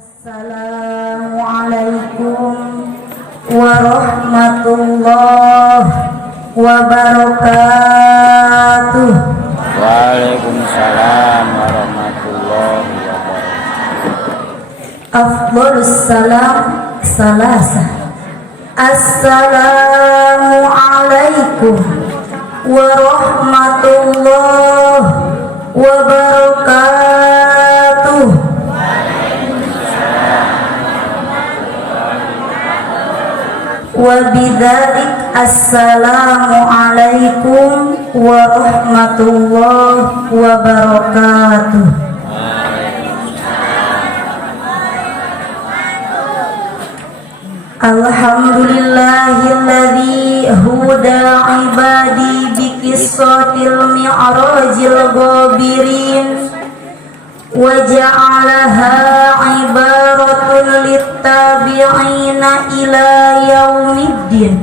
Assalamualaikum warahmatullahi wabarakatuh. Waalaikumsalam warahmatullahi wabarakatuh. Afdhalus salam salasa. Assalamualaikum warahmatullahi wabarakatuh. Wabidzalik assalamualaikum warahmatullahi wabarakatuh. Alhamdulillahilladzi huda ibadi biqissatil mi'rajil ghabirin wa ja'alaha ibaratun littabi'ina ila yaumiddin.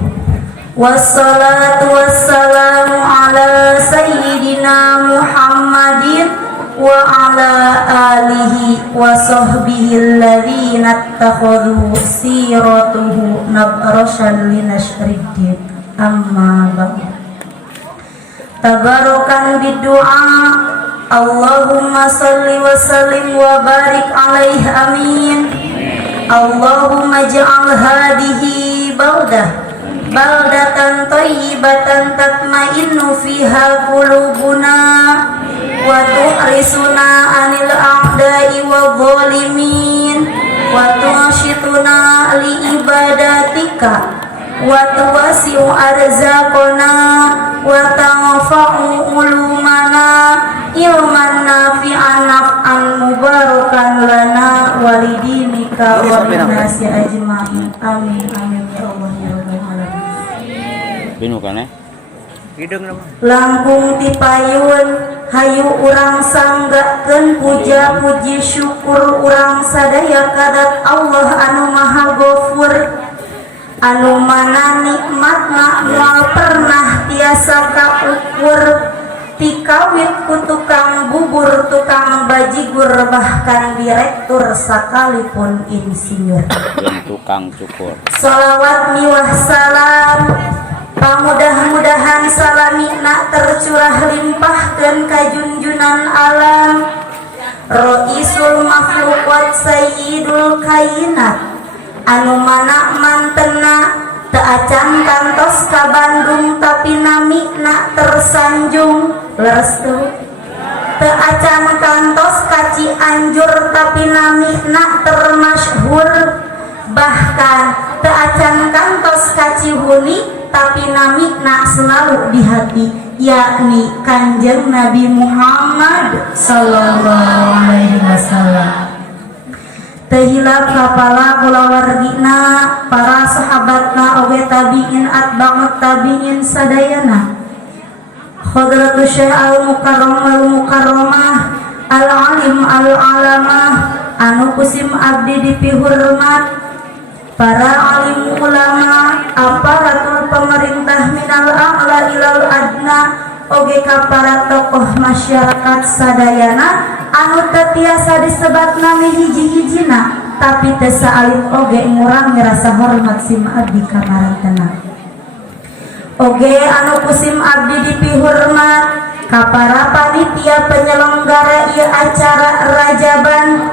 Wassalatu wassalamu ala sayyidina Muhammadin wa ala alihi wa sahbihi alladhina ittakhadhu siratuhu nabrashan linashriddin. Amma ba'd. Tabarakan bidu'a Allahumma salli wa sallim wa barik alaih amin. Allahumma ja'al hadihi baldatan thayyibatan tatma'innu fiha qulubuna wa tuhrisuna anil a'da'i wa zalimin wa tu'ashituna li ibadatika wa tuwasi'u arzaqana wa tanfa'u ulumana ilman nafi'an naf'an mubarakan lana walidinika wa linnasi ajma'in. Amin amin ya Allah ya rabbal alamin. Binu kan Langkung tipayun hayu urang sanggakeun puja puji syukur urang sadaya kadat Allah anu maha ghafur, anu mana nikmatna moal pernah tiasa kaukur, tikawit ku tukang bubur, tukang bajigur, bahkan direktur sakalipun insinyur. dan tukang cukur. Sholawat miwah salam pamudah-mudahan salamina tercurah limpahkeun ka junjunan alam Roisul makhluqat sayyidul kainat, anu mana mantena teu acan kantos ka Bandung tapi namina tersanjung lerestu, teu acan kantos ka Cianjur tapi namina termasyhur, bahkan teu acan kantos ka Cihuni tapi namina selalu di hati, yakni Kanjeng Nabi Muhammad sallallahu alaihi wasallam. Tehilap kapala kulawargina para sahabatna oge tabiin atba'ut tabiin sadayana. Hadratus Syekh al-Mukarramah al-alim al-alamah anu kusim abdi dipihurmat, para alim ulama, aparatur pemerintah minal a'la ilal adna, oge ka para tokoh masyarakat sadayana anu teu tiasa disebatna hiji-hijina tapi teu saalit oge ngurangi rasa hormat sim abdi ka marantena. Oge anu kusim abdi dipihurmat ka para panitia penyelenggara ieu acara rajaban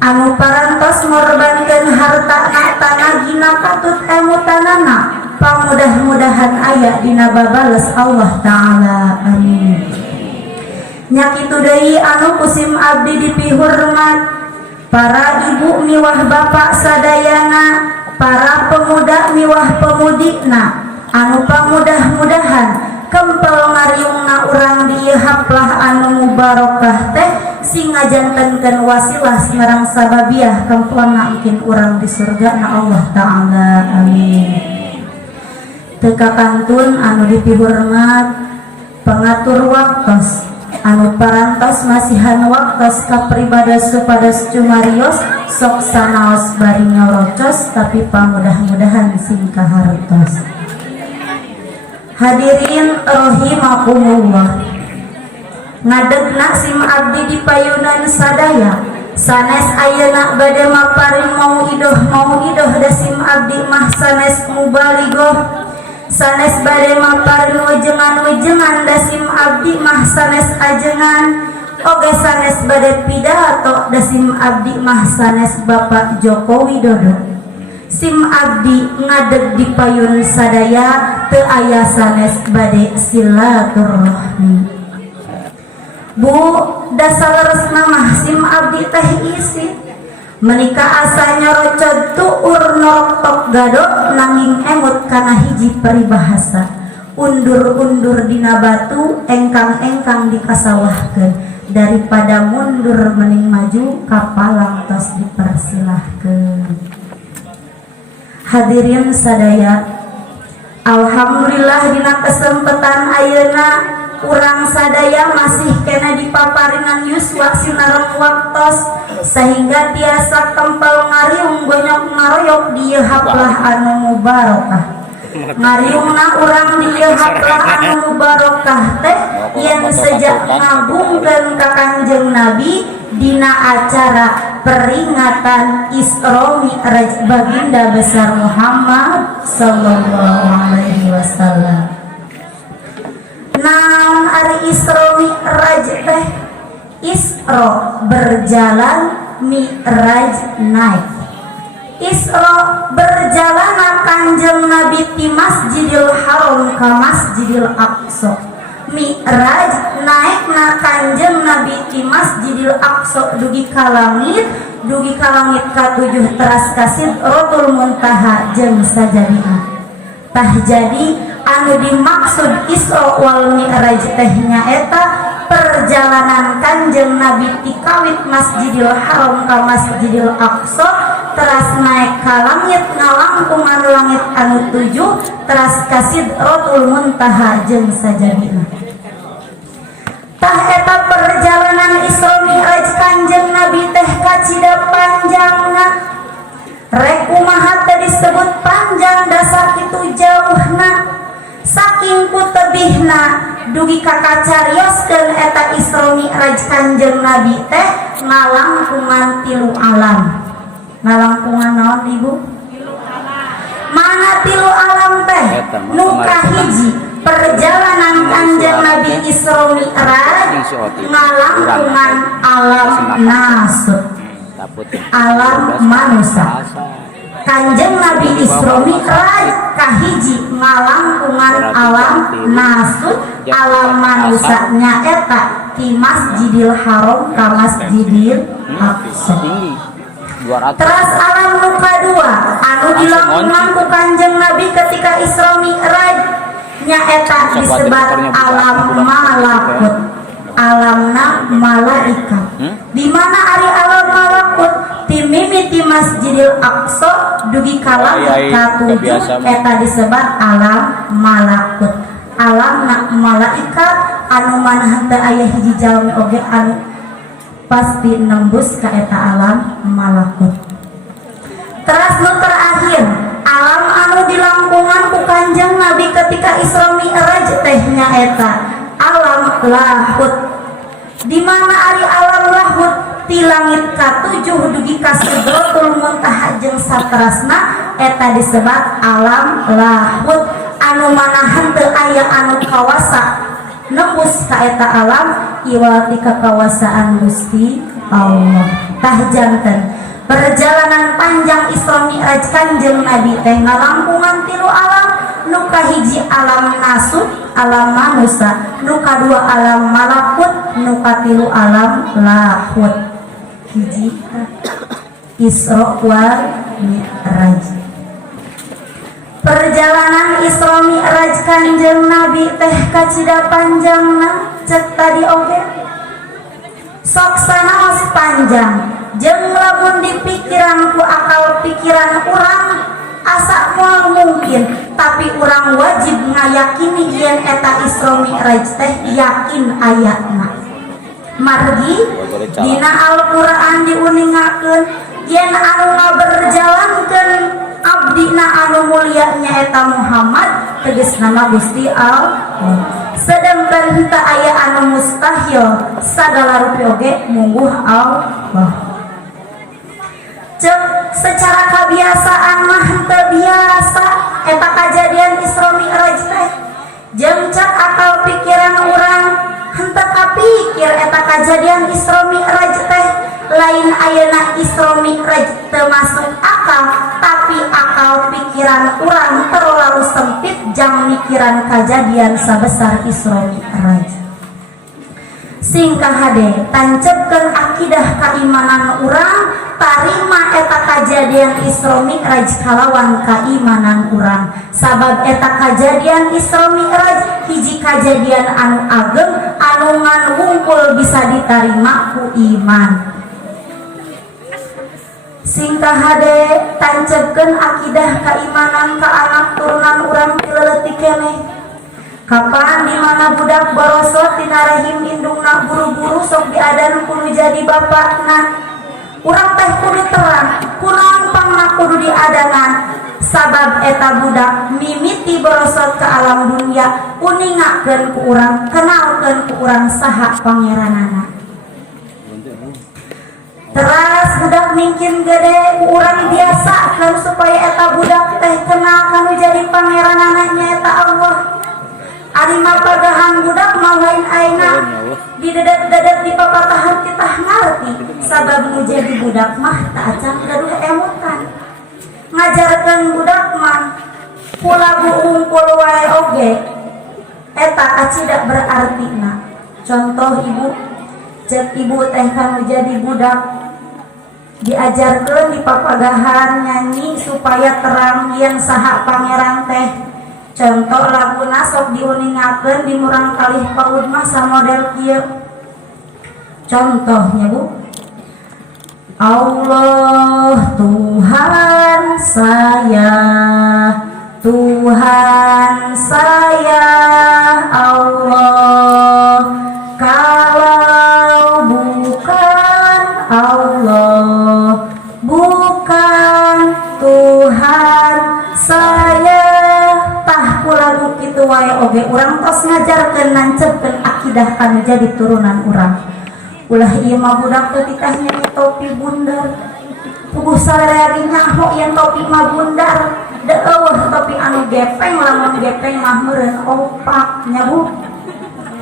anu parantos ngorbankeun hartana tanagina katut emutanana, pamudah-mudahan aya dina babales Allah taala. Amin. Nyakitu deui anu kusim abdi dipihurmat para ibu miwah bapak sadayana, para pemuda miwah pemudikna anu pamudah-mudahan kempel ngariungna urang di haplah anu mubarakah teh sing ngajantenkeun wasilah singarang sababiah kempelna engkin urang di surga na Allah taala. Amin. Teu kakantun anu dipihurmat pengatur waktos anu parantos masihan waktos ka pribados supados cumarios sok sanaos bari nyorocos tapi pamudah-mudahan sing kahartos. Hadirin rahimakumullah, ngadegna sim abdi di payunan sadaya sanes ayeuna bade maparing mauidoh dasim abdi mah sanes mubaligoh sanes bade maparing wejengan dasim abdi mah sanes ajengan oge sanes bade pidato dasim abdi mah sanes Bapak Joko Widodo sim abdi ngadeg di payun sadaya teu aya sanes bade silaturahmi. Bu dasaleresna mah sim abdi teh isi menika asa nyorocod tuur norok gado nanging emut kana hiji peribahasa undur-undur dina batu engkang-engkang dikasawahkeun daripada mundur mending maju kapalang tos dipersilahkeun. Hadirin sadaya, alhamdulillah dina kesempatan ayeuna urang sadaya masih kena dipaparingan yuswa sinareng waktos sehingga tiasa kempel ngariung gonyok ngaroyok dieu haplah anu mubarokah. Ngariungna urang dieu haplah anu mubarokah teh yen sejak ngagungkeun ka Kanjeng Nabi dina acara peringatan Isra Mi'raj baginda besar Muhammad sallallahu alaihi wasallam. Naon ari Isra Mi'raj teh? Isra berjalan, Mi'raj naik. Isra berjalan Kanjeng Nabi ti Masjidil Haram ka Masjidil Aqsa. Mi'raj naik na Kanjeng Nabi ti Masjidil Aqsa dugi ka langit ka-7 teras ka Sidratul Muntaha jeung sajadina. Tah jadi anu dimaksud Isra wal Mi'raj teh nyaeta perjalanan Kanjeng Nabi ti kawit Masjidil Haram ka Masjidil Aqsa teras naik ka langit ngalangkungan langit anu 7 teras ka Sidratul Muntaha jeung sajadina. Tah eta perjalanan Isra Mi'raj Kanjeng Nabi teh kacida panjangna. Rek kumaha teh disebut panjang dasar kitu jauhna saking ku tebihna dugi ka kacarioskeun eta Isra Mi'raj Kanjeng Nabi teh ngalangkungan 3 alam. Ngalangkungan naon Ibu? 3 alam. Mana 3 alam teh? Nu kahiji perjalanan Kanjeng Nabi Isra Mi'raj ngalangkungan alam nasut. Alam manusia. Kanjeng Nabi Isra Mi'raj kahiji ngalangkungan alam nasut alam manusia nyaeta ti Masjidil Haram ka Masjidil Aqsa. Terus alam nu kadua anu dilangkungan ku Kanjeng Nabi ketika Isra Mi'raj nyaeta disebat alam malakut. Alamna malaikat. Di mana ari alam malakut? Ti mimiti Masjidil Aqsa dugi ka langit ka-7 eta disebat alam malakut. Alamna malaikat anu manahan teu aya hiji jalmi oge anu pasti nembus ka eta alam malakut. Terus nu terakhir, alam anu dilangkungan ku Kanjeng Nabi ketika Isra Mi'raj teh nyaeta alam lahut. Di mana ari alam lahut ti langit ka-7 dugi ka Sidratul Muntaha jeung saterasna eta disebat alam lahut anu manahan teu aya anu kawasa nembus ka eta alam iwal ti kakawasaan Gusti Allah. Tah janten perjalanan panjang Isra Mi'raj Kanjeng Nabi teh ngalangkungan 3 alam. Nu kahiji alam nasut alam manusia, nu kadua alam malakut, nu katilu alam lahut. Hiji Isra wal Mi'raj. Perjalanan Isra Mi'raj Kanjeng Nabi teh kacida panjangna cek tadi oge. Sok sanaos panjang jeung lamun dipikiran ku akal pikiran urang asa moal mungkin, tapi urang wajib ngayakini yen eta Isra Mi'raj teh yakin ayatna. Margi dina Al-Qur'an diuningakeun yen anu ngaberjalankeun abdina anu mulia nyaeta Muhammad tegasna mah Gusti Allah. Sedangkan teu aya anu mustahil sagala rupi oge mungguh Allah. Cek secara kebiasaan mah teu biasa eta kajadian Isra Mi'raj teh. Jeung cek akal pikiran urang henteu kapikir eta kajadian Isra Mi'raj teh. Lain ayeuna Isra Mi'raj teu masuk akal, tapi akal pikiran urang terlalu sempit jang mikiran kajadian sabesar Isra Mi'raj. Singkah hade tancepkeun akidah keimanan urang, tarima eta kajadian Isra Mi'raj kalawan keimanan urang. Sabab eta kajadian Isra Mi'raj hiji kajadian anu ageng anu ngan wungkul bisa ditarima ku iman. Singkah hade tancepkeun akidah keimanan ka anak turunan urang ti leutik keneh. Kapan dimana budak borosot tina rahim indungna buru-buru sok diadan kudu jadi bapakna. Urang teh kudu terang, kunaon pangna kudu diadanan. Sabab eta budak mimiti borosot ke alam dunia, uningakeun ku urang, kenalkeun ku urang saha pangeranana. Teras budak mungkin gede ku urang biasa kan supaya eta budak teh kenal kanu jadi pangeranana nyaeta Allah. Ari mapagahan budak mah lain aina di dedet-dedet di papatahan titah ngarti. Sabab nu jadi budak mah teu acan gaduh emutan. Ngajarkeun budak mah kulagu ungkul wae oge eta acida berartina. Contoh ibu, cek ibu teh kanu jadi budak diajarkeun di papagahan nyanyi supaya terang yen saha pangeran teh. Contoh laguna sok diuningakeun di murang kalih paud mah samodel kieu. Contohnya Bu, Allah Tuhan saya, Tuhan saya Allah. Kalau bukan Allah, bukan Tuhan saya. Lagu kitu wae oge urang tos ngajarkeun nancepkeun akidah kanu jadi turunan urang. Ulah ieu mah budak teh titah nyanyi topi bundar. Puguh sareari nyaho yen topi mah bundar. Deueuh topi anu gepeng, lamun gepeng mah meureun opak nya Bu.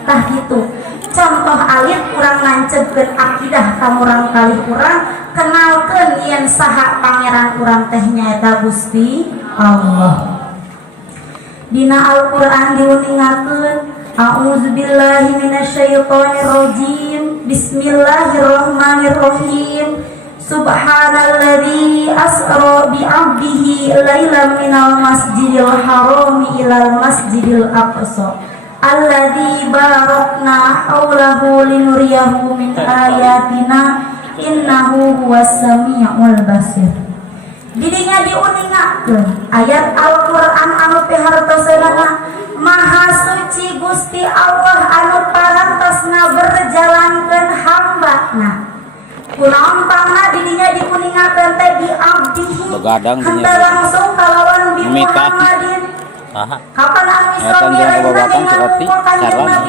Tah kitu. Contoh alit urang nancepkeun akidah ka urang kalih urang, kenalkeun yen saha pangeran urang teh nyaeta Gusti Allah. Dina Al-Quran diuningakeun a'udzubillahi minasyaitonirrajim bismillahirrahmanirrahim subhanalladzi asra bi 'abdihi lailan minal masjidil harami ilal masjidil aqsa alladzi barakna haulahu linuriyahu min ayatina innahu huwas samiul basir. Didinya diuningakeun ayat Al-Qur'an anu pihartoseunana Maha suci Gusti Allah anu parantosna berjalankeun hambana. Kunaon pangna didinya diuningakeun teh bi abdihi. Henteu langsung kalawan bi Muhammadin. Kapan anu Isra Mi'raj Nabi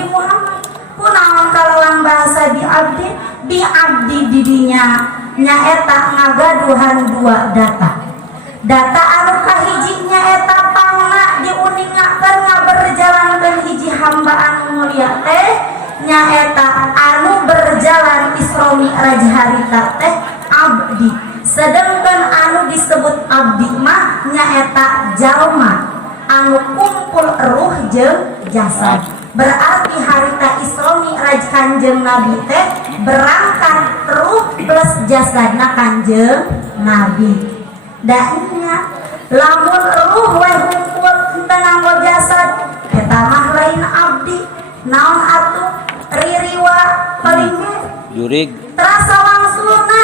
Muhammad? Kunaon kalawan bahasa bi abdi? Bi abdi didinya nyaeta ngagaduhan dua data. Data anu kahiji nyaeta pangna diuningakeun ngaberjalankeun hiji hamba anu mulia teh nyaeta anu berjalan Isra Mi'raj harita teh abdi. Sedangkan anu disebut abdi mah nyaeta jalma anu kumpul ruh jeung jasad. Berarti harita Isra Mi'raj Kanjeng Nabi teh berangkat ruh plus jasadna Kanjeng Nabi. Danya lamun ruh we hungkul henteu nganggo jasad eta mah lain abdi. Naon atuh ririwa palingnya jurig terasa langsungna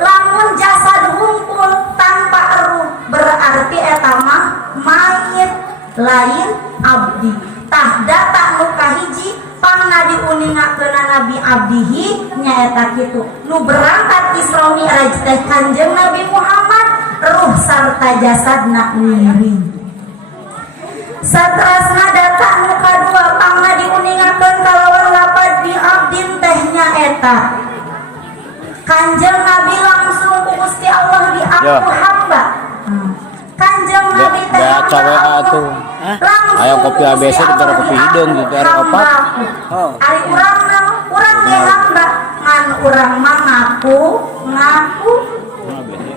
lamun jasad hungkul tanpa ruh berarti eta mah mayit lain abdi. Tah data nu kahiji pangna diuningakeun Nabi abdihi nyaeta kitu. Nu berangkat Isra Mi'raj teh Kanjeng Nabi Muhammad, ruh sarta jasadna miring. Satrasna data nu kadua pangna diuningakeun kalawan lapad bi abdin teh nyaeta Kanjeng Nabi langsung ku Gusti Allah Ya. aku hamba. Kanjeng Nabi teh baca WA tuh. Ayo kopi ABC ditaruh kopi hidung gitu ada opat. Oh. Ari urang teh hamba, ngan urang mah ngaku.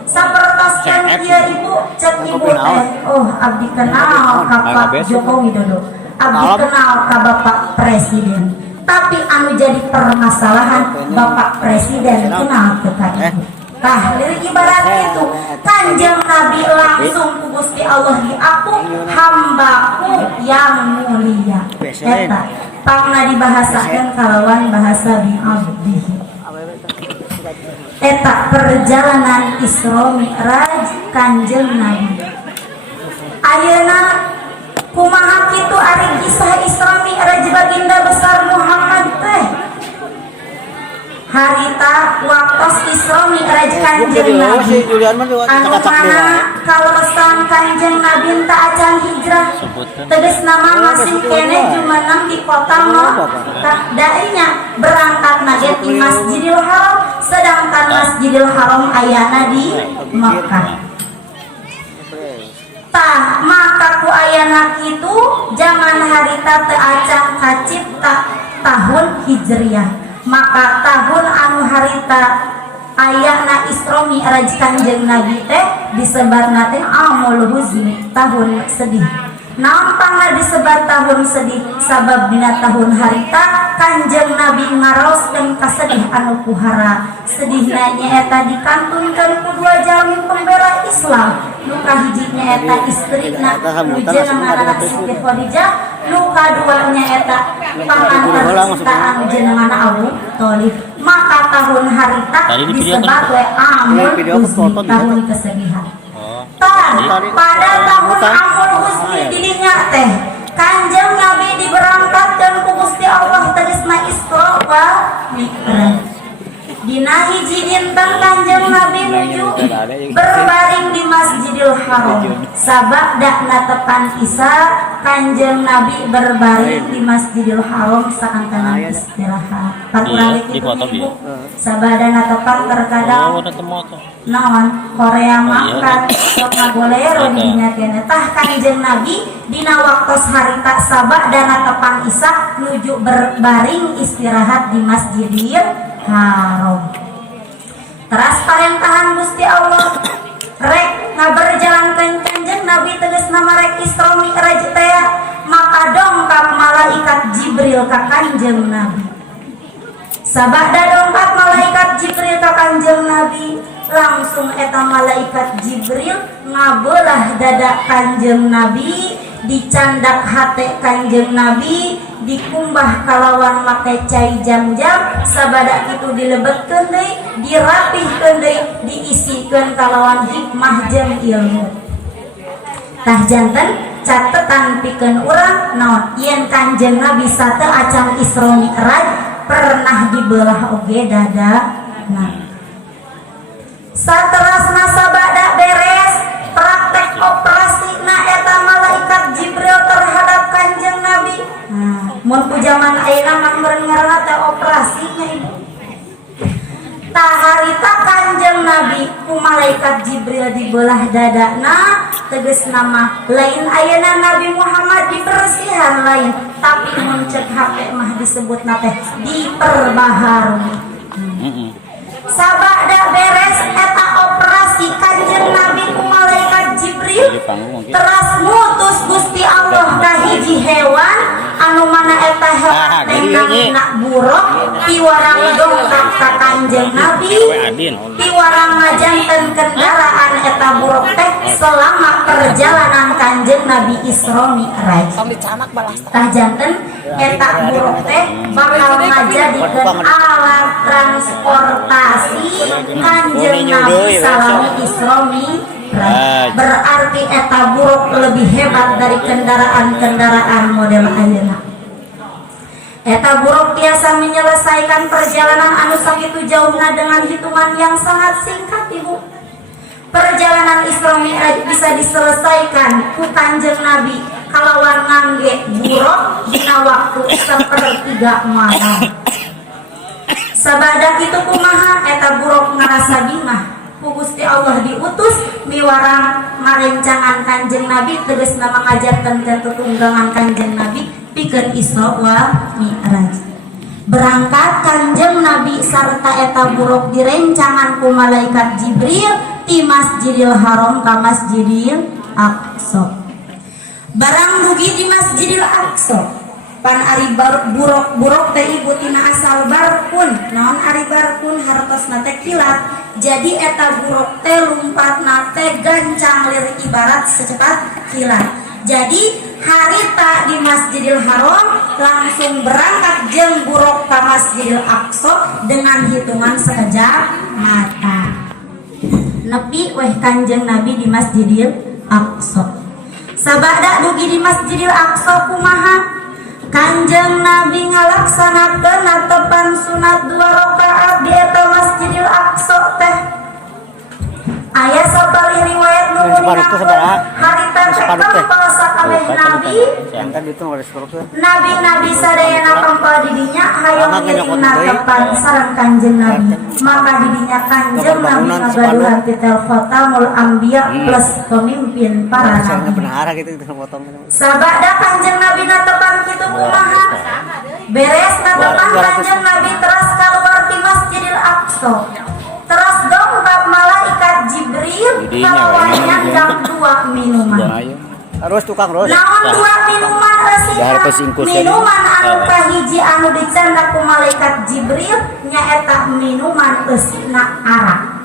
Sapertoskeun ieu ibu cek ibu teh. Oh, abdi kenal ka Pak Joko Widodo. Abdi kenal ka Bapak Presiden. Tapi anu jadi permasalahan Bapak Presiden kenal teu ka ibu. Tah, lirik ibarat itu Kanjeng Nabi langsung ku Gusti Allah diapung hambaku yang mulia. Eta pangna dibahasakeun kalawan bahasa bi abdihi. Eta perjalanan Isra Mi'raj Kanjeng Nabi. Ayeuna kumaha kitu ari kisah Isra Mi'raj baginda besar Muhammad teh? Harita waktos Isra Mi'raj Kanjeng Nabi anu mana kaleresan Kanjeng Nabi teu acan hijrah tegas nama masih kene jumeneng di kota dainya berangkat nage di Masjidil Haram sedangkan Masjidil Haram ayana di Makkah. Tah maka ku ayana kitu zaman harita teu acan kacipta tahun Hijriah. Maka tahun anu harita ayana Isra Mi'raj Kanjeng Nabi teh disebarna teh amul huzni tahun sedih. Nampangna disebar tahun sedih sabab dina tahun harita Kanjeng Nabi ngaraoskeun kasedih anu kuhara. Sedihna nyaeta dikantunkeun ku dua jalmi pembela Islam. Nu kahiji nyaeta istrina jenengan Siti Khadijah, nu kadua nyaeta panganten ciptaan jenengan Abu Thalib. Maka tahun harita disebar we amul huzni tahun kesedihan. Pada tahun amul huzni didinya teh Kanjeng Nabi diberangkatkeun ku Gusti Allah tegasna Isra wa Mi'raj. Dina hiji dinten Kanjeng Nabi nuju berbaring di Masjidil Haram. Sabada natepan Isya Kanjeng Nabi berbaring di Masjidil Haram sakantanan istirahat. Pakurang itu ibu. Sabada natepan terkadang naon Korea mangkat sok ngagolero didinya keneh. Tah Kanjeng Nabi dina waktos harita sabada natepan Isya nuju berbaring istirahat di Masjidil Haram. Teras parentahan Gusti Allah rek ngaberjalankeun Kanjeng Nabi tegas nama rek Isra Mi'raj teh maka dongkap malaikat Jibril ka Kanjeng Nabi. Sabada dongkap malaikat Jibril ka Kanjeng Nabi langsung eta malaikat Jibril ngabelah dada Kanjeng Nabi, dicandak hate Kanjeng Nabi, dikumbah kalawan make cai jam-jam, sabada itu dilebetkeun deui, dirapihkeun deui, diisikeun kalawan hikmah jeung ilmu. Tah janten catetan pikeun urang naon yen Kanjeng Nabi sateu acan Isra Mi'raj pernah dibelah oge dadana. Saterasna sabada beres praktek operasi na eta malaikat Jibril terhadap Kanjeng Nabi. Mun ku zaman ayeuna mah ngaranna teh operasinya ibu. Tah harita Kanjeng Nabi ku malaikat Jibril dibelah dadana tegas nama lain ayeuna Nabi Muhammad dibersihan lain tapi mun cek HP mah disebutna teh diperbaharui. Sabada beres eta operasi Kanjeng Nabi ku malaikat Jibril teras mutus Gusti Allah ka hiji hewan anu mana eta hewan teh namina buruk piwarang dongkap ka Kanjeng Nabi piwarang ngajanten kendaraan eta buruk teh selama perjalanan Kanjeng Nabi Isra Mi'raj. Tah janten eta buruk teh bakal ngajadikeun alat transportasi Kanjeng Nabi salami Isra Mi'raj. Berarti eta buruk lebih hebat dari kendaraan-kendaraan model ayeuna. Eta buruk biasa menyelesaikan perjalanan anu sakitu jauhna dengan hitungan yang sangat singkat ibu. Perjalanan Isra Mi'raj bisa diselesaikan ku Kanjeng Nabi kalawan ngangge buruk dina waktu sepertiga malam. Sabada kitu kumaha eta buruk ngarasa bingah ku Gusti Allah diutus miwarang marencangan Kanjeng Nabi tegasna mangajarkeun tetunggangan Kanjeng Nabi pikeun Isra wa Mi'raj. Berangkat Kanjeng Nabi sarta eta buruk direncangan ku malaikat Jibril di Masjidil Haram ka Masjidil Aqsa. Barang dugi di Masjidil Aqsa pan ari buruk teh ibu tina asal barkun. Naon ari barkun hartosna teh kilat. Jadi eta buruk teh lumpatna teh gancang lir ibarat secepat kilat. Jadi harita di Masjidil Haram langsung berangkat jeung buruk ke Masjidil Aqsa dengan hitungan sekejap mata. Nepi weh Kanjeng Nabi di Masjidil Aqsa. Sabada dugi di Masjidil Aqsa kumaha? Kanjeng Nabi ngalaksanakeun natepan sunat 2 rakaat di eta Masjidil Aqsa teh. Aya sapalih riwayat nu nyebutkeun harita teh kempel sakabeh nabi. Nabi sadayana kempel di dinya hayang ngiring natepan sareng Kanjeng Nabi. Maka di dinya Kanjeng Nabi ngagaduhan titel Khatamul Anbiya plus pemimpin para nabi. Sabada Kanjeng Nabi natepan kitu kumaha? Beres natepan Kanjeng Nabi terus kaluar ti Masjidil Aqsa. Terus dongkap malaikat Jibril kalawanya jam 2 minuman. Terus tukang ros. Naon 2 minuman minuman anu kahiji anu dicanda ku malaikat Jibril nyaeta minuman eusina arak.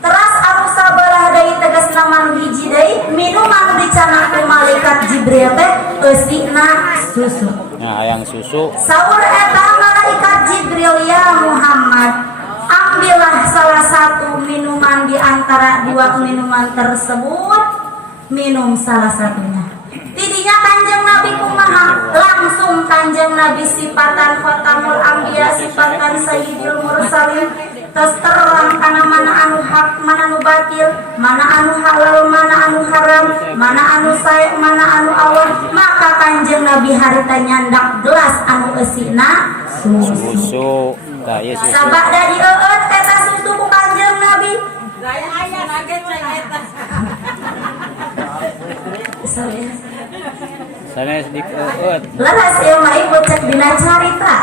Terus anu sabelah deui tegasna manu hiji deui minuman dicanda ku malaikat Jibril teh eusina susu. Nah, ayang susu. Saur eta malaikat Jibril, ya Muhammad, ambillah salah satu minuman di antara 2 minuman tersebut, minum salah satunya. Tidinya Kanjeng Nabi kumaha? Langsung Kanjeng Nabi sifatan Khatamul Anbiya, sifatan Sayyidil Mursalin, terus terang kana mana anu hak, mana anu batil, mana anu halal, mana anu haram, mana anu sae, mana anu awal. Maka Kanjeng Nabi harita nyandak gelas anu eusina susu. Sabada dieut eta susu ku Kanjeng Nabi. Gaya aya naget eta. Sanes dikeut. Leres ieu mah ibu cek dina carita.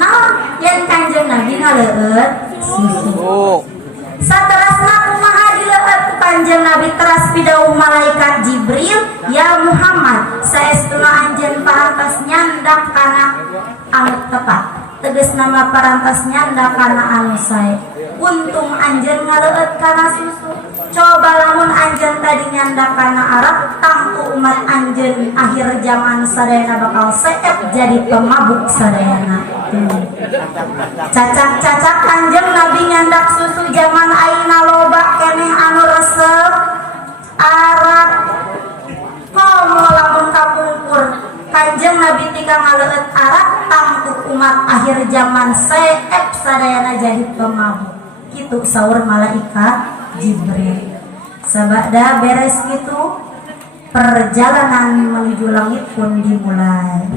Naon yen Kanjeng Nabi ngaleut susu. Saterasna kumaha dileueut ku Kanjeng Nabi teras pidauh malaikat Jibril, ya Muhammad, saestuna anjeun parantos nyandak kana anu tepat. Tegas nama parantos nyandak kana anu sae. Untung anjeun ngaleueut kana susu. Coba lamun anjeun tadi nyandak kana arak, tangtu umat anjeun akhir zaman sadayana bakal seep jadi pemabuk sadayana. Cacak-cacak anjeun Nabi nyandak susu zaman ayeuna loba keneh anu resep arak. Komo lamun kapungkur Kanjeng Nabi tika ngaleueut arak, tangtu umat akhir zaman seep sadayana jadi pemabuk. Kitu saur malaikat Jibril. Sabada beres gitu, perjalanan menuju langit pun dimulai.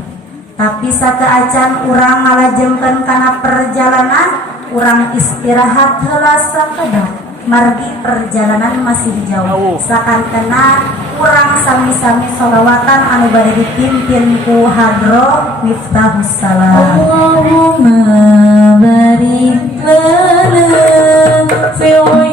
Tapi sakeacan urang ngalajengkeun kana perjalanan, urang istirahat heula sakedak. Margi perjalanan masih jauh. Sakantena urang sami-sami sholawatan anu bade dipimpin ku Hadro Miftahus Salam. Allahumma barik lana fi Allah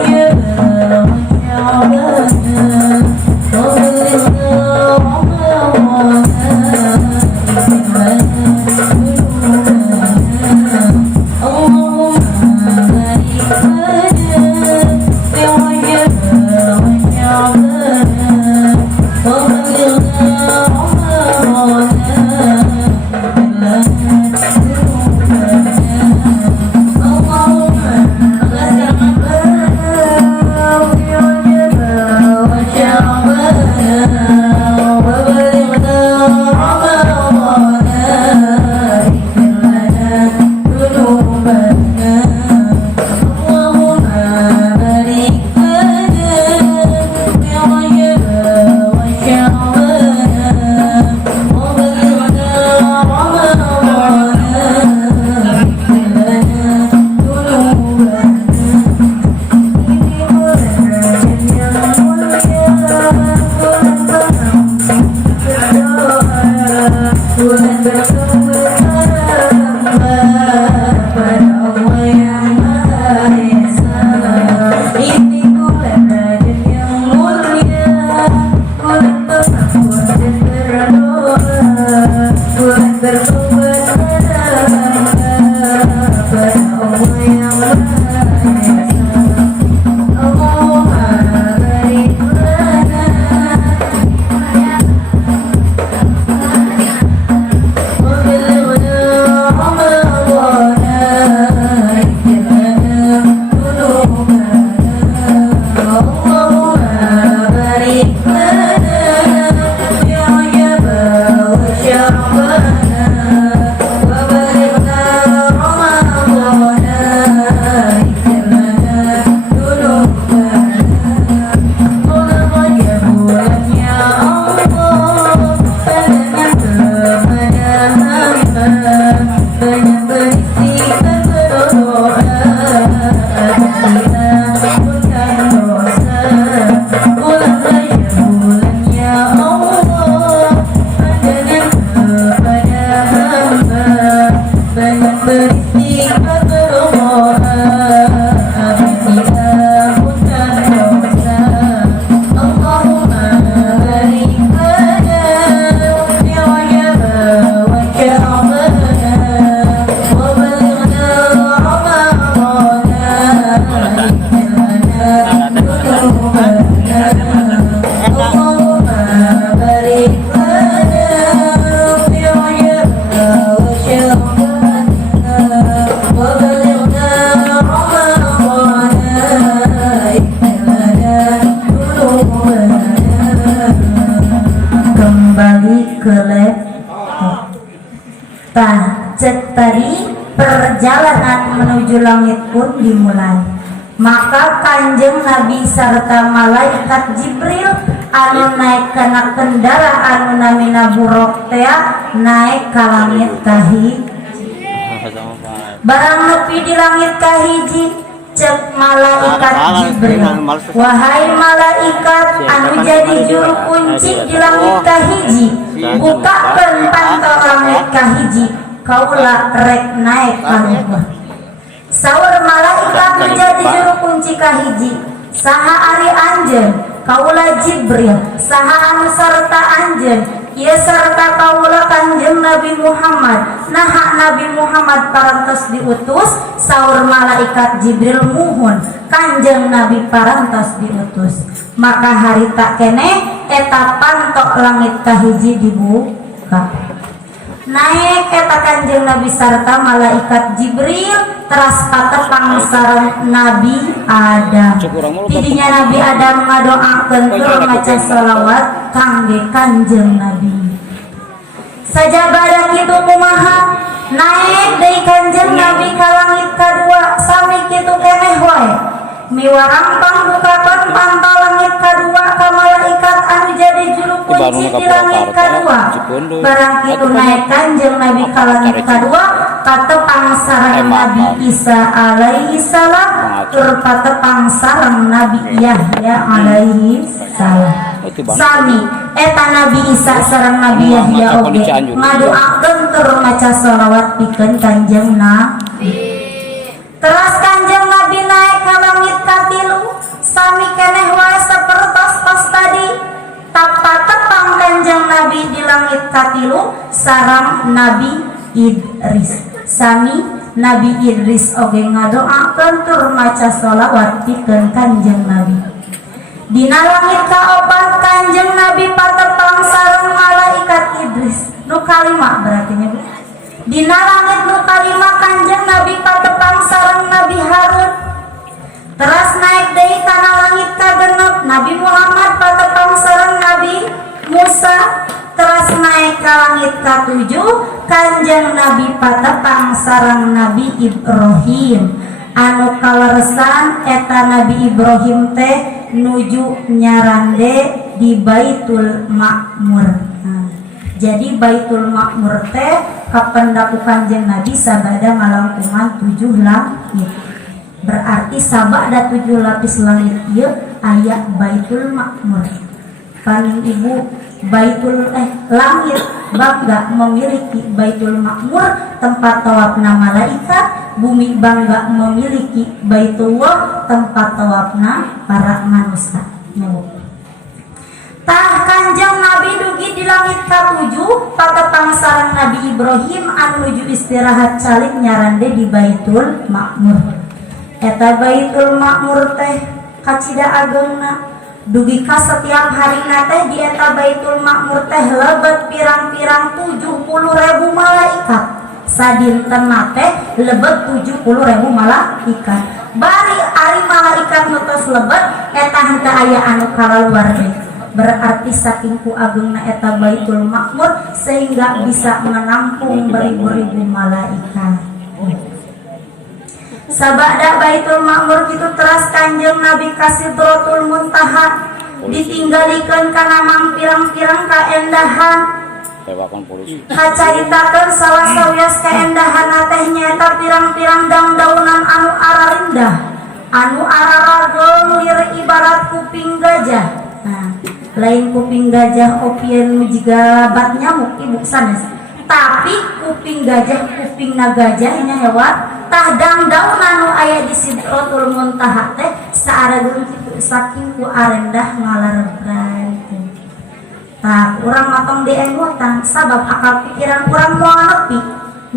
tadi perjalanan menuju langit pun dimulai. Maka Kanjeng Nabi serta malaikat Jibril anu naik kana kendaraan namina buruk teh naik ka langit kahiji. Barang nepi di langit kahiji cek malaikat Jibril, wahai malaikat anu jadi juru kunci di langit kahiji, bukakeun pantau langit kahiji, kaula rek naik ka luhur. Saur malaikat anu jadi juru kunci kahiji, saha ari anjeun? Kaula Jibril. Saha anu sarta anjeun? Ieu sarta kaula Kanjeng Nabi Muhammad. Naha Nabi Muhammad parantos diutus? Saur malaikat Jibril muhun Kanjeng Nabi parantos diutus. Maka harita keneh eta pantok langit kahiji dibuka. Naik eta Kanjeng Nabi sarta malaikat Jibril teras patepang sareng Nabi Adam. Tidinya Nabi Adam ngadoakeun tur maca shalawat kangge Kanjeng Nabi. Sajabada kitu kumaha naik deui Kanjeng Nabi ka langit kadua sami kitu keneh wae. Miwarampang bukakeun pantau langit kadua ka malaikat anu jadi juru kunci di langit kadua. Barang kitu naik Kanjeng Nabi ka langit kadua patepang sareng Nabi Isa alaihi salam tur patepang sareng Nabi Yahya alaihi salam. Sami eta Nabi Isa sareng Nabi Yahya oge ngadoakeun tur maca shalawat pikeun Kanjeng Nabi. Teras Kanjeng Nabi naik ka langit katilu sami keneh wae sapertos pas tadi patepang Kanjeng Nabi di langit katilu sareng Nabi Idris. Sami Nabi Idris oge ngadoakeun tur maca shalawat pikeun Kanjeng Nabi. Dina langit kaopat Kanjeng Nabi patepang sareng malaikat Idris. Nu kalima berarti nya. Dina langit nu kalima Kanjeng Nabi patepang sareng Nabi Harun. Teras naik deui kana langit kagenep Nabi Muhammad patepang sareng Nabi Musa. Teras naik ka langit katujuh Kanjeng Nabi patepang sareng Nabi Ibrahim. Anu kaleresan eta Nabi Ibrahim teh nuju nyarande di Baitul Ma'mur. Jadi Baitul Ma'mur teh kapendaku Kanjeng Nabi sabada ngalangkungan 7 langit. Berarti sabada 7 lapis langit ieu aya Baitul Ma'mur. Paning ibu Baitul langit bangga memiliki Baitul Ma'mur tempat tawafna malaikat, bumi bangga memiliki Baitullah tempat tawafna para manusia. Tah Kanjeng Nabi dugi di langit katujuh patepang sareng Nabi Ibrahim anu nuju istirahat calik nyarande di Baitul Ma'mur. Eta Baitul Ma'mur teh kacida ageungna dugi ka setiap harina teh di eta Baitul Ma'mur teh lebet pirang-pirang 70.000 malaikat. Sadintena teh lebet 70.000 malaikat. Bari ari malaikat nu tos lebet eta henteu aya anu kalaluar deui. Berarti saking ku agungna eta Baitul Ma'mur sehingga bisa menampung beribu-ribu malaikat. Sabada Baitul Ma'mur kitu teras Kanjeng Nabi ka Sidratul Muntaha ditinggalikeun kana pirang-pirang kaendahan. Kacaritakeun salah sawias kaendahan teh nyaeta pirang-pirang daun-daunan anu ararindah, anu ararageung lir ibarat kuping gajah. Nah, lain kuping gajah opieun jiga bat nyamuk ibu sanes. Tapi kuping gajah kupingna gajah nya hewan tah daun anu aya di Sidratul Muntaha teh saarageun kitu saking ku arendah ngalareggan. Tah urang matong diengotan sabab akal pikiran urang moal nepi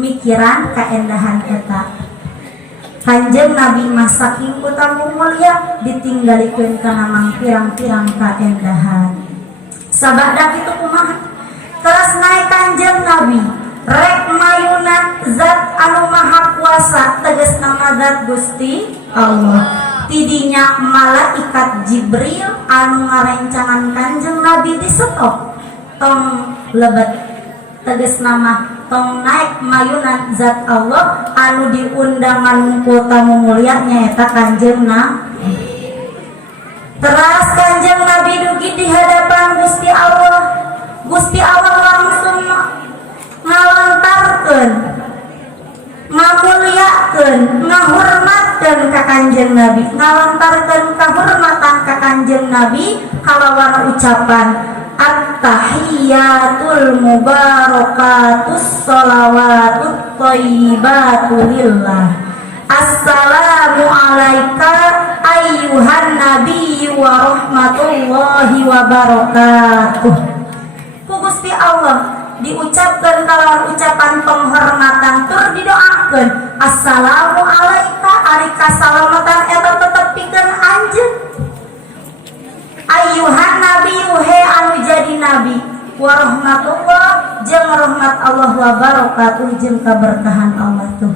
mikiran kaendahan eta. Kanjeng Nabi mah saking utamu mulia ditinggalikeun kana pirang-pirang kaendahan. Sabada kitu kumaha? Terus naik Kanjeng Nabi rek mayuna zat anu maha kuasa tegas nama zat Gusti Allah. Tidinya malaikat Jibril anu ngarencangan Kanjeng Nabi di stop tong lebet tegas nama tong naik mayunan zat Allah anu diundangan ku tamu mulia nyaeta Kanjeng Nabi. Teras Kanjeng Nabi dugi di hadapan Gusti Allah. Gusti Allah langsung ngalontarkeun, ngamuliakeun, ngahormatkeun ka Kanjeng Nabi, ngalontarkeun kahormatan ka Kanjeng Nabi kalawan ucapan at-tahiyatul mubarakatus sholawatut thayyibatu lillah. Assalamu alaika ayyuhan nabiyyu wa rahmatullahi wa barakatuh. Ku Gusti Allah diucapkan kalawan ucapan penghormatan tur didoakeun assalamu alaika ari kasalamatan eta tetep pikeun anjeun. Ayyuhan nabiyyu he anu jadi nabi wa rahmatullah jeung rahmat Allah wa barakatuh jeung kaberkahan Allah tuh.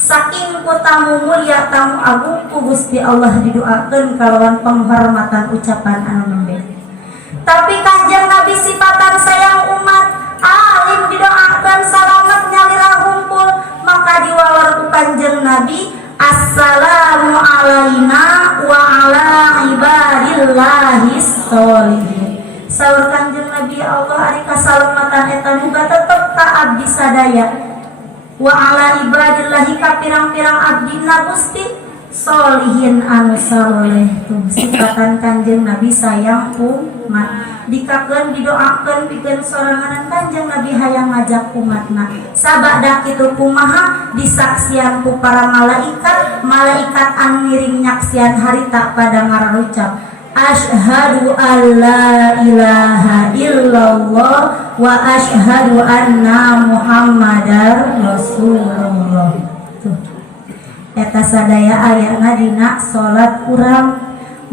Saking ku tamu mulia tamu agung ku Gusti Allah didoakeun kalawan penghormatan ucapan anu nembe. Tapi Kanjeng Nabi sifatan sayang umat, alim didoakeun salamet nyalira humpul, maka diwalar ku Kanjeng Nabi assalamu alaina wa ala ibadillahis sholihin. Saur Kanjeng Nabi Allah ari kasalamatan eta muga tetep ka abdi sadaya. Wa ala ibadillahi ka pirang-pirang abdina Gusti sholihin anu saleh tuh sifatan Kanjeng Nabi sayang umat. Dikakeun didoakeun pikeun soranganan Kanjeng Nabi hayang ngajak umatna. Sabada kitu kumaha disaksian ku para malaikat, malaikat anu ngiring nyaksian harita pada ngarucap asyhadu alla ilaha illallah wa asyhadu anna muhammadar rasulullah. Tuh. Eta sadaya ayana dina salat urang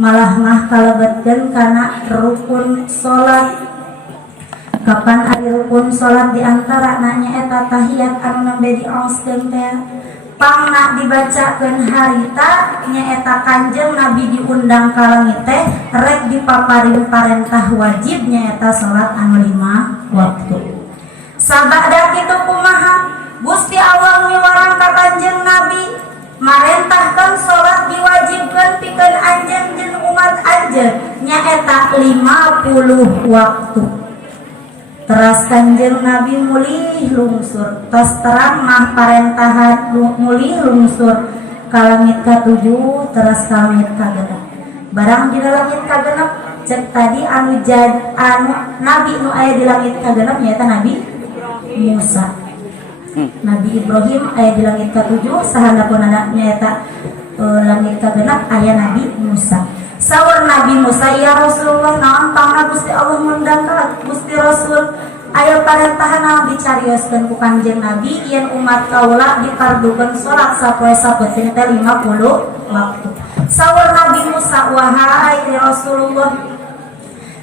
malah mah kalebetkeun kana rukun salat. Kapan ari rukun salat diantara nanya eta tahiyat anu nembe diaoskeun teh pangna dibacakeun harita nyaeta Kanjeng Nabi diundang ka langit teh rek dipaparing parentah wajib nyaeta salat anu 5 waktu. Sabada kitu kumaha Gusti Allah miwarang ka Kanjeng Nabi marentahkeun salat diwajibkeun pikeun anjeun jeung umat anjeun nyaeta 50 waktu. Teras Kanjeng Nabi mulih lungsur tos terang mah parentahan mulih lungsur ka langit ka-7 teras ka langit ka-6. Barang di langit ka-6 cek tadi anu nabi nu aya di langit ka-6 nyaeta Nabi Musa. Nabi Ibrahim aya di langit ka-7 sahandapun nyaeta langit ka-6 aya Nabi Musa. Saur Nabi Musa ya Rasulullah naon pangna Gusti Allah ngundang ka Gusti Rasul aya parentahan naon dicarioskeun ku Kanjeng Nabi yen umat kaula dipardukeun salat sapoe sapeting teh 50 waktu. Saur Nabi Musa wahai Rasulullah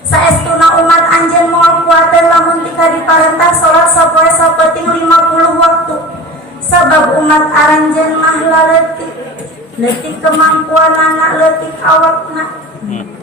saestuna umat anjeun moal kuateun lamun tika diparentah salat sapoe sapeting 50 waktu. Sabab umat aranjeun mah leutik kemampuanana leutik awakna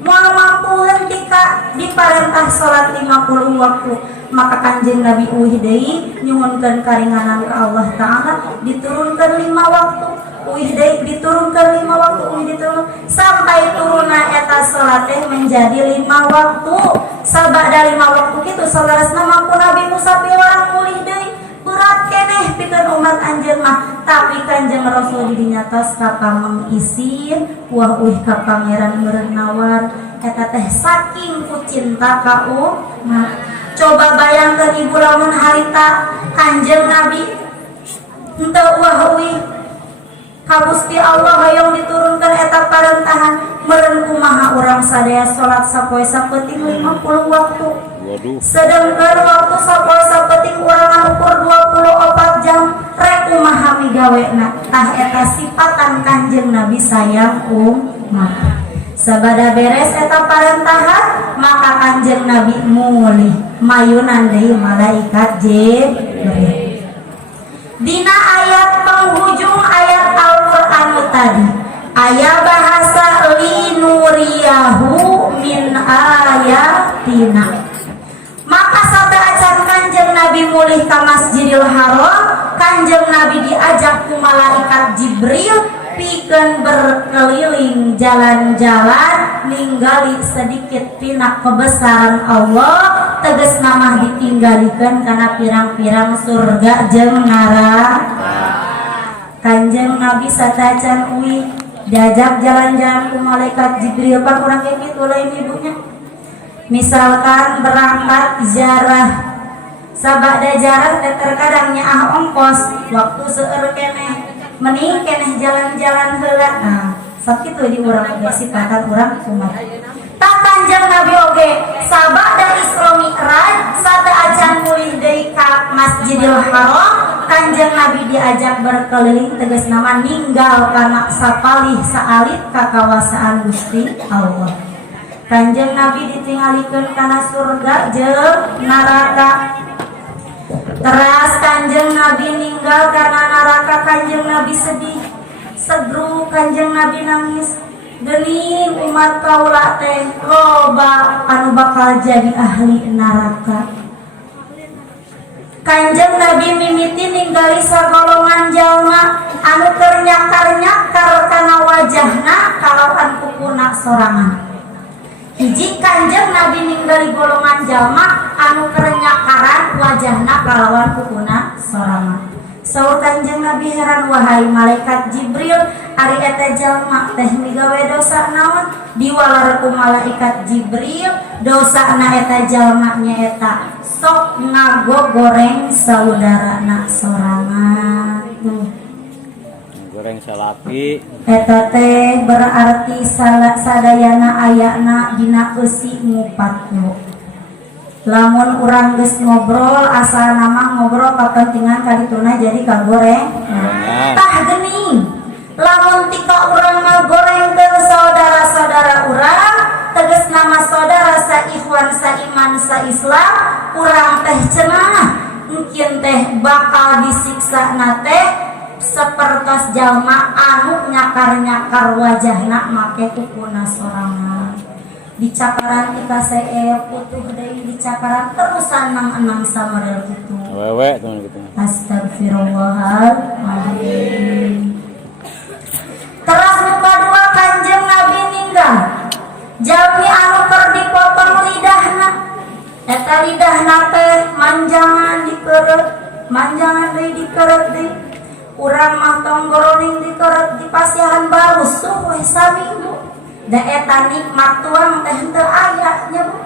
moal mampueun tika diparentah salat 50 waktu maka Kanjeng Nabi uih deui nyuhunkeun karinganan ka Allah Ta'ala diturunkeun 5 waktu uih deui diturunkeun 5 waktu uih diturun sampai turunna eta salat teh menjadi 5 waktu. Sabada 5 waktu kitu saudaraosna mampu Nabi Musa pilarang mulih deui berat keneh pikeun umat anjeun mah tapi Kanjeng Rasul didinya tos kapang mengisin wah uih ka pangeran meureun nawar eta teh saking ku cinta ka umat. Coba bayangkeun ibu lamun harita Kanjeng Nabi henteu wah uih ka Gusti Allah hayang diturunkeun eta parentahan meureun kumaha urang sadaya salat sapoe sapeting 50 waktu. Sedangkan waktu sapoe sapeting urang ukur 24 jam rek kumaha migawena tah eta sifatan Kanjeng Nabi sayang umat. Sabada beres eta parentahan maka Kanjeng Nabi mulih mayunan deui malaikat Jibril. Dina ayat penghujung ayat Al-Qur'an tadi aya bahasa linuriyahu min ayatina. Maka sabda acan Kanjeng Nabi mulih mulih ka Masjidil Haram, Kanjeng Nabi diajak ku malaikat Jibril pikeun berkeliling jalan-jalan ningali sedikit tina kebesaran Allah, teges namah ditinggalikeun kana pirang-pirang surga jeung neraka. Kanjeng Nabi satacan uwi diajak jalan-jalan ku malaikat Jibril, pan urang ge kitu lain ibunya. Misalkan berangkat ziarah, sabada jarah teh terkadang nyaah ongkos, waktu seueur keneh mending keneh jalan-jalan heula. Nah, sakitu di urang ge sifatan urang umat. Tak Kanjeng Nabi oge sabada Isra Mi'raj sate acan mulih deui ka Masjidil Haram, Kanjeng Nabi diajak berkeliling tegas nama ninggal kana sapalih saalit kakawasaan Gusti Allah. Kanjeng Nabi ditinggalikeun kana surga jeung neraka. Teras Kanjeng Nabi ninggal karena neraka, Kanjeng Nabi sedih, segru Kanjeng Nabi nangis. Geuning umat kaula teh loba anu bakal jadi ahli neraka. Kanjeng Nabi mimiti ningali sagolongan jalma anu keur nyakar-nyakar kana wajahna kalawan kukuna sorangan. Hiji Kanjeng Nabi ningali golongan jalma anu keur nyakaran wajahna kalawan kukuna sorangan. Saur Kanjeng Nabi heran, wahai malaikat Jibril, ari eta jalma teh migawe dosa naon? Diwalar ku malaikat Jibril, dosana eta jalma nyaeta sok ngagogoreng saudarana sorangan. Goreng salapi. Eta teh berarti sadayana ayana dina eusi ngupatna. Lamun urang geus ngobrol asal nama ngobrol kepentingan kadituna jadi kagoreng. Tah geuning. Lamun tika urang ngagorengkeun saudara-saudara urang, tegas nama saudara saikhwan saiman saislam, urang teh cenah mungkin teh bakal disiksa teh sapertos jalma anu nyakar-nyakar wajahna make kukuna sorangan. Dicakaran tika seueur putuh deui dicakaran terusan nang-nang samarel kitu. Wewe teman gitu. Astagfirullahaladzim. Teras nu kadua Kanjeng Nabi ninggal. Jalmi anu keur dipotong lidahna. Eta lidahna teh manjangan dikeureut, manjangan deui dikeureut deui. Urang mah tonggoroning dikeureut di pasihan baru suh we saminggu. Da eta nikmat tuang teh teu aya nya Bu.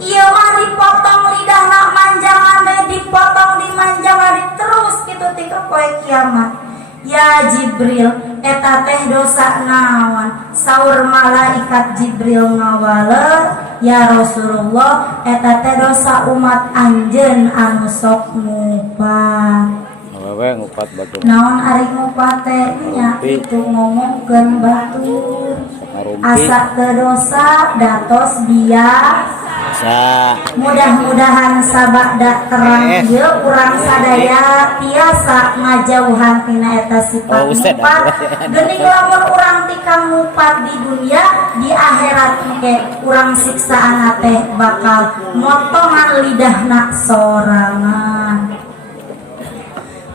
Ieu mah dipotong lidahna manjangan deui dipotong di manjangan deui terus kitu ti poe kiamat. Ya Jibril, eta teh dosa naon? Saur malaikat Jibril ngawaleut, ya Rasulullah, eta teh dosa umat anjeun anu sok ngupat. Wewe ngupat batu. Naon ari ngupat teh nya itu ngomongkeun batur. Asa teu dosa datos biasa. Mudah-mudahan sabada terang ieu urang sadaya tiasa ngajauhan tina eta sifat ngupat. Geuning lamun urang tika ngupat di dunia, di akhirat ge urang siksaana teh bakal motongan lidahna sorangan.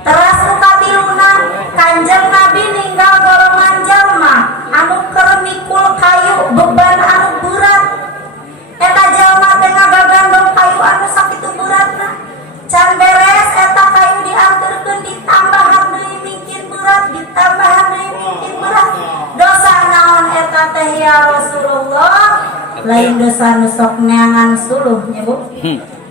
Teras nu katiluna Kanjeng Nabi ninggal golongan jalma anu keur mikul kayu beban anu berat. Eta jalma teh ngagagandong kayu anu sakitu beratna. Can beres eta kayu dianterkeun ditambahan deui mingkin berat, ditambahan deui mingkin berat. Dosa naon eta teh ya Rasulullah? Lain dosa nu sok neangan suluh nya Bu.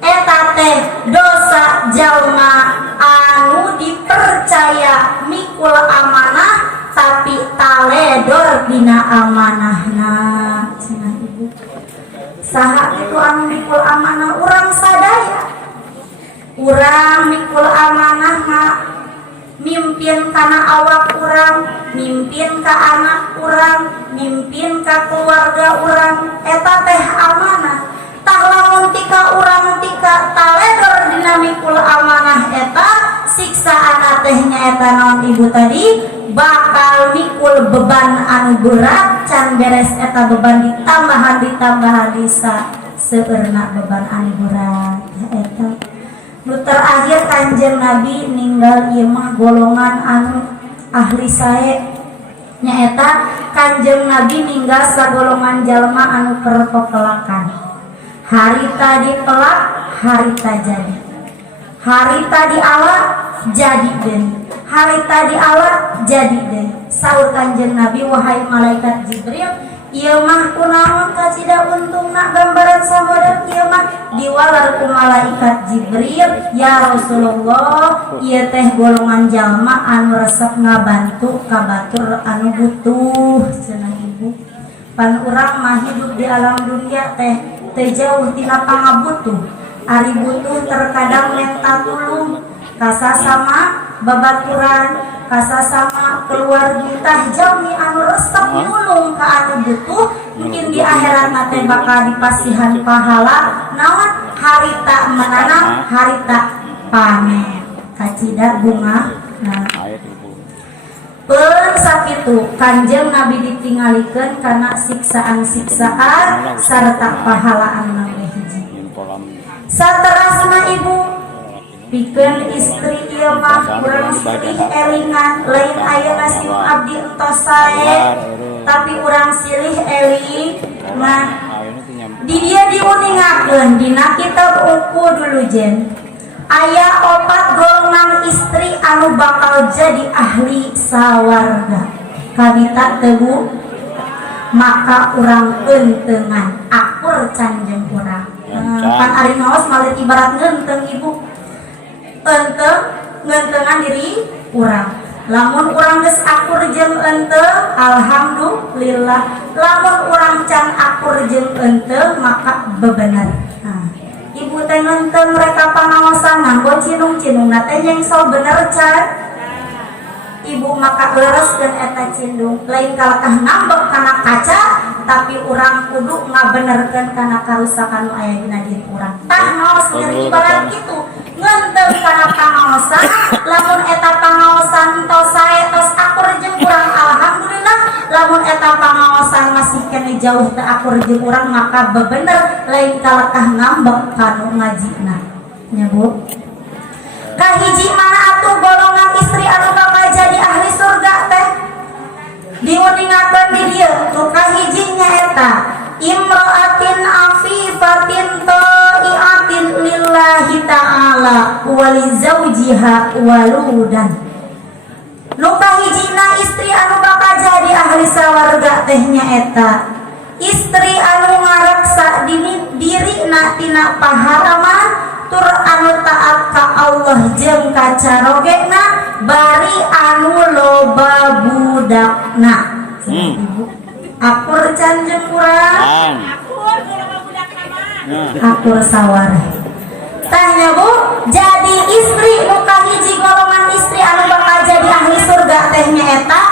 Eta teh dosa jalma anu dipercaya mikul amanah tapi taledor dina amanahna. Cenah Ibu. Saha itu anu mikul amanah urang sadaya. Urang mikul amanah mah mimpin kana awak urang, mimpin ka anak urang, mimpin ka keluarga urang. Eta teh amanah. Tah lamun tika urang tika taledor dina mikul amanah eta, siksaan teh nya eta naon Ibu tadi? Bakal mikul beban anu berat, can beres eta beban ditambahan bisa seueurna beban anu berat. Eta Nu terakhir Kanjeng Nabi ninggal ieu mah golongan anu ahli sae nyaeta Kanjeng Nabi ninggal sagolongan jalma anu keur pepelakan. Harita dipelak, harita jadi. Harita dialak jadi deui. Harita dialak jadi deui. Saur Kanjeng Nabi, wahai malaikat Jibril, ieu mah kunaon kacida untungna gambaran samodel ieu mah diwalar ku malaikat Jibril, ya Rasulullah, ieu teh golongan jalma anu resep ngabantu ka batur anu butuh cenah ibu. Pan urang mah hidup di alam dunia teh teu jauh tina pangabutuh. Ari butuh terkadang menta tulung kasasama babaturan, kasasama keluarga tah jalmi anu resep nulung ka anu butuh, mungkin di akhirat teh bakal dipasihan pahala naon harita menanam harita panen kacida bunga. Nah, pun sakitu Kanjeng Nabi ditinggalikeun karena siksaan-siksaan sarta pahala anu hiji. Saterasna ibu pikeun istri ieu mah urang silih elingan, lain ayeuna siung abdi entos sae, tapi urang silih eling. Nah, di dia diuningakeun dina kitab Uqu dulu jen. Aya 4 golongan istri anu bakal jadi ahli sawarga. Kawita teu maka urang entengan akur canjeng urang. Pan ari ngaos malir ibarat ngeunteung ibu. Ngentengan diri urang. Lamun urang geus akur jeung enteung, alhamdulillah. Lamun urang can akur jeung enteung, maka bebener. Nah, ibu teh ngenteung mereka pangaosan nganggo cinung-cinungna teh nyengsel bener can. Ibu maka lereskeun eta cindung, lain kalakah ngambek kana kaca, tapi urang kudu ngabenerkeun kana karusakan nu aya dina diri urang. Tah ngaos ngeri ibarat kitu. Ngenteung kana pangaosan, lamun eta pangaosan tos sae tos akur jeung urang alhamdulillah, lamun eta pangaosan masih kene jauh teu akur jeung urang maka bebener lain kalakah ngambek kanu ngajina. Nya Bu. Kahiji mana atuh golongan istri anu bakal jadi ahli surga teh? Diuningakeun di dieu nu kahiji nyaeta imra'atin afifatin ta'iatin lillahi ta'ala wa li zawjiha waludan. Nu kahijina istri anu bakal jadi ahli sawarga teh nyaeta istri anu ngareksa dirina tina paharaman tur anu taat ka Allah jeung ka carogena bari anu loba budakna. Akur canjeng urang. Akur sawar. Tanya Bu, jadi istri nu kahiji golongan istri anu bakal jadi ahli surga teh nyaeta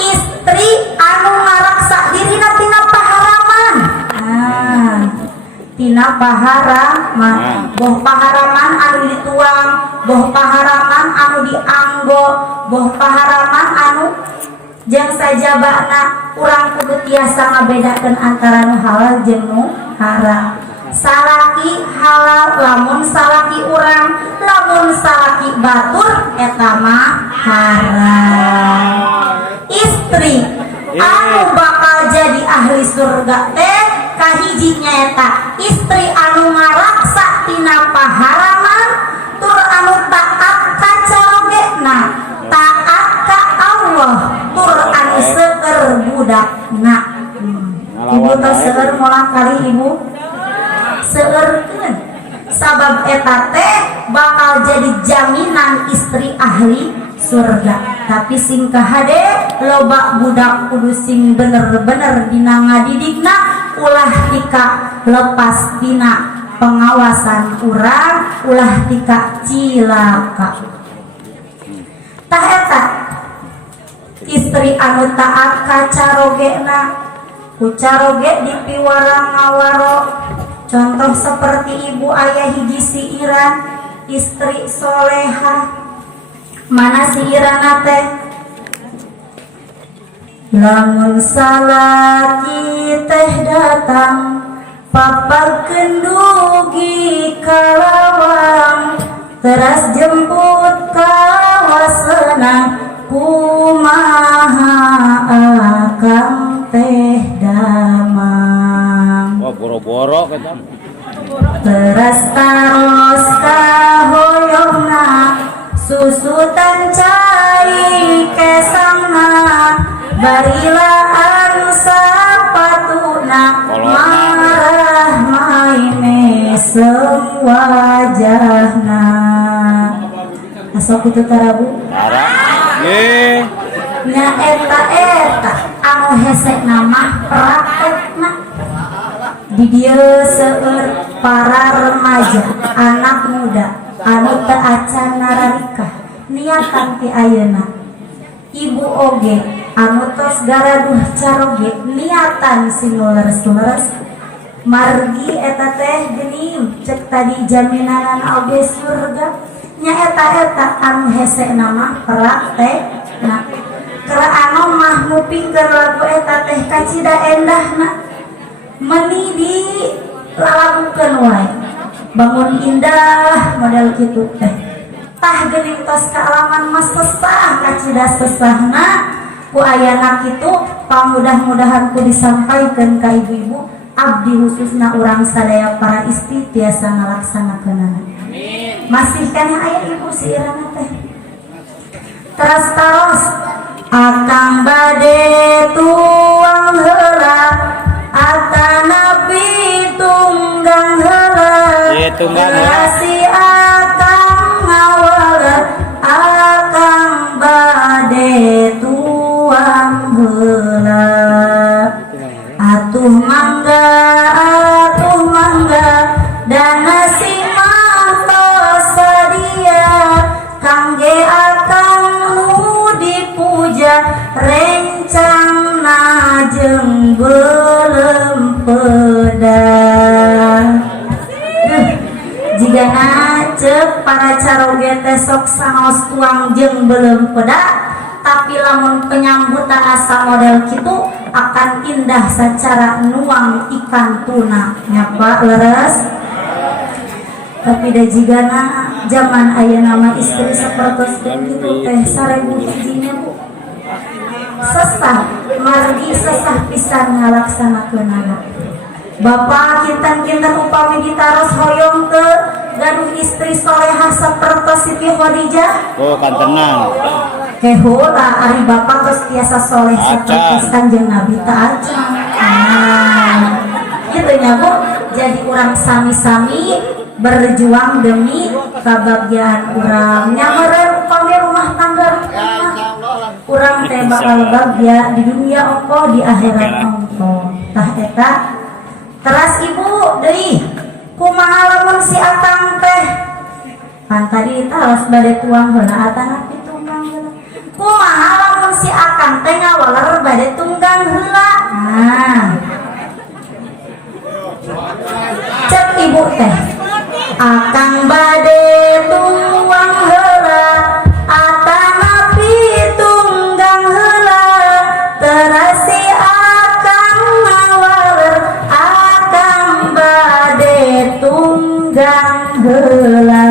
istri anu ngaraksa dirina tina paharaman. Tina paharaman, boh paharaman anu dituang, boh paharaman anu dianggo, boh paharaman anu jeung sajabana urang kudu tiasa ngabedakeun antara nu halal jeung nu haram. Salaki halal lamun salaki urang, lamun salaki batur eta mah haram. Istri anu bakal jadi ahli surga teh kahiji nyaeta istri anu ngaraksa tina paharaman tur anu taat ka carogena, taat ka Allah tur anu seueur budakna. Ibu teh seueur moal kali ibu seueurkeun sabab eta teh bakal jadi jaminan istri ahli surga. Tapi sing kahade loba budak kudu sing bener-bener dina ngadidikna ulah tika lepas tina pengawasan urang, ulah tika cilaka. Tah eta istri anu taat ka carogena, ku caroge dipiwara ngawaro. Contoh seperti ibu ayah hiji siiran istri solehah. Mana siirana teh? Lamun salaki teh datang papakeun dugi kalawang teras jemput kawasenang kumaha akang teh damang. Wah boro-boro kita. Teras taros kahoyongna susutan cai kesangna barilaan sapatuna marah maine sewajahna. Asok itu tarabu Tara. Ye. nya eta anu hese nama praktekna di dieu seueur para remaja anak muda anu teu acan nararikah niatan ti ayeuna ibu oge anu tos garaduh caroge niatan sinuleres-leres margi eta teh geuning cek tadi jaminan oge surga nya eta anu hese nama praktekna kera anu mah mupingkeun lagu eta teh kacida endahna meni di lalagukeun wae bangun indah model kitu teh tah geuning tos kaalaman mah sesah kacida sesahna ku ayana kitu pamudah-mudahan ku disampaikeun ka ibu-ibu abdi khususna urang sadaya para istri tiasa ngalaksanakeunana. Masih kana aya ibu si irana teh taros akang bade tuang heula atanapi tunggang heula si akang ngawala akang bade tuang heula atuh mangga dana si mah tos sadia kangge akang nu dipuja rencangna jeung beuleum pedang. Jigana ceuk para caroge teh sok saos tuang jeung beuleum peda tapi lamun penyambutan asa model kitu akan indah secara nuang ikan tuna nyapa leres. Tapi da jigana zaman aya nama istri sapertos kitu teh 1000 hijinya Bu. Sesah margi sesah pisan ngalaksanakeunana. Bapak kinten-kinten upami ditaros hoyong ke gaduh istri solehah sapertos Siti Khadijah. Oh kan tenang. Heula ari bapak tos tiasa soleh sapertos Kanjeng Nabi ta acan. Kitu nya Bu. Jadi urang sami-sami berjuang demi kebahagiaan urang nyameureun upami rumah tangga urang teh bakal bahagia di dunia ongko di akhirat ongko tah eta teras ibu deui kumaha lamun si akang teh kan tadi taros bade tuang heula atana pitunggang heula kumaha lamun si akang teh ngawaler bade tunggang heula cek ibu teh akang bade tuang heula atanapi tunggang heula teras si akang ngawaler akang bade tunggang heula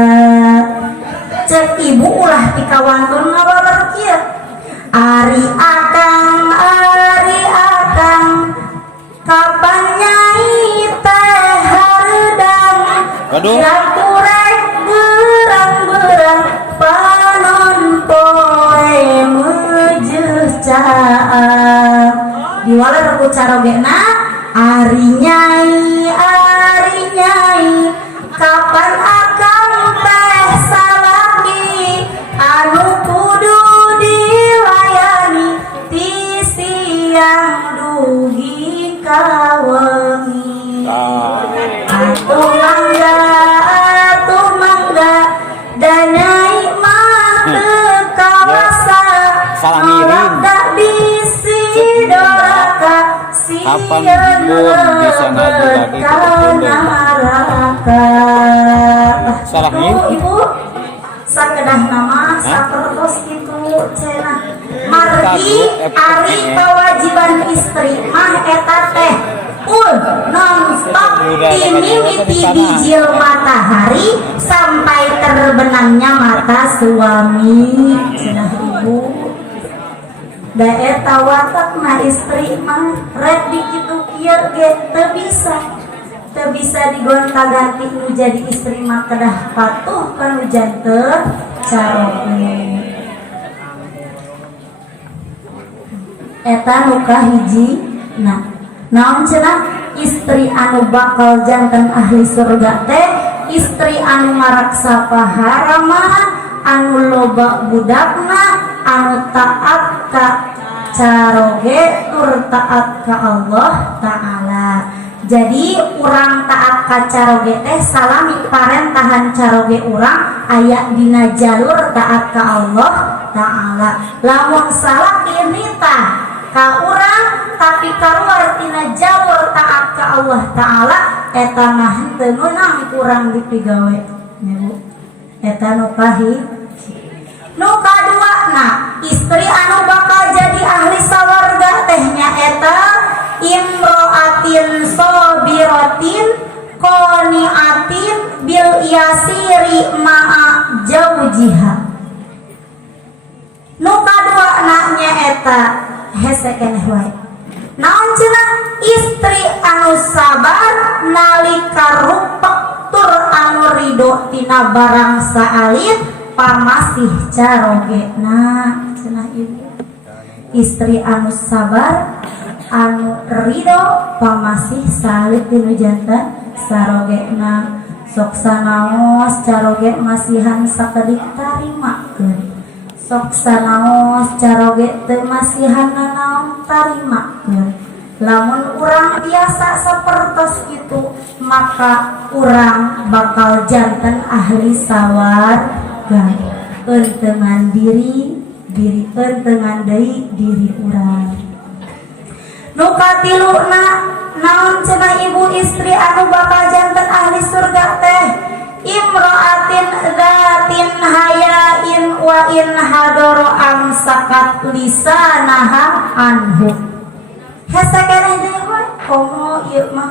cek ibu ulah ti kawantun ngawaler kieu ari akang kapan nyai teh hareudang kurek berang-berang panon poe meujeus caang diwaler ku carogena ari nyai kapan akang teh salaki anu kudu dilayani ti siang dugi kawengi atuh mangga danai mah teu kawasa nolak bisi doraka sieun bisa ngaji lagi neraka. Salah ibu sakedah nama sapertos kitu cenah margi ari kewajiban istri mah eta teh nonstop dimimiti bijil matahari sampai terbenamnya mata suami. Cenah ibu daerah tawatak na istri mah rek dikitu kieu ge teu bisa digonta-ganti nu jadi istri mah kedah patuh ka nu janten caroge. Eta nu kahiji naon cenah istri anu bakal janten ahli surga teh istri anu maraksa paharaman anu loba budakna anu taat ka caroge tur taat ka Allah Ta'ala. Jadi urang taat ka caroge teh salami parentahan caroge urang aya dina jalur taat ka Allah Ta'ala. Lamun salah kinita ka urang tapi kaluar tina jalur taat ka Allah Ta'ala eta mah teu meunang kurang dipigawe nya eta nu kahiji. Nu kaduana istri anu bakal jadi ahli sawarga teh nya eta imroatin sobiratin qaniatin bil yasiri ma'a jaujiha. Nu kaduana nya eta hese keneh wae. Naon cenah istri anu sabar nalika rupek tur anu ridho tina barang saalit pamasih carogena cenah ibu. Istri anu sabar anu ridho pamasih salit tinu janten sarogena sok sanaos caroge masihan sakedik tarimakeun. Sok sanaos caroge teu masihan nanaon tarimakeun. Lamun urang biasa sapertos itu maka urang bakal janten ahli sawarga. Entengan diri entengan deui diri urang. Nu katiluna naon cenah ibu istri anu bakal janten ahli surga teh imroatin zatin hayain wa in hadoro amsakat lisanaha anhu. Hese keneh deui we komo ieu mah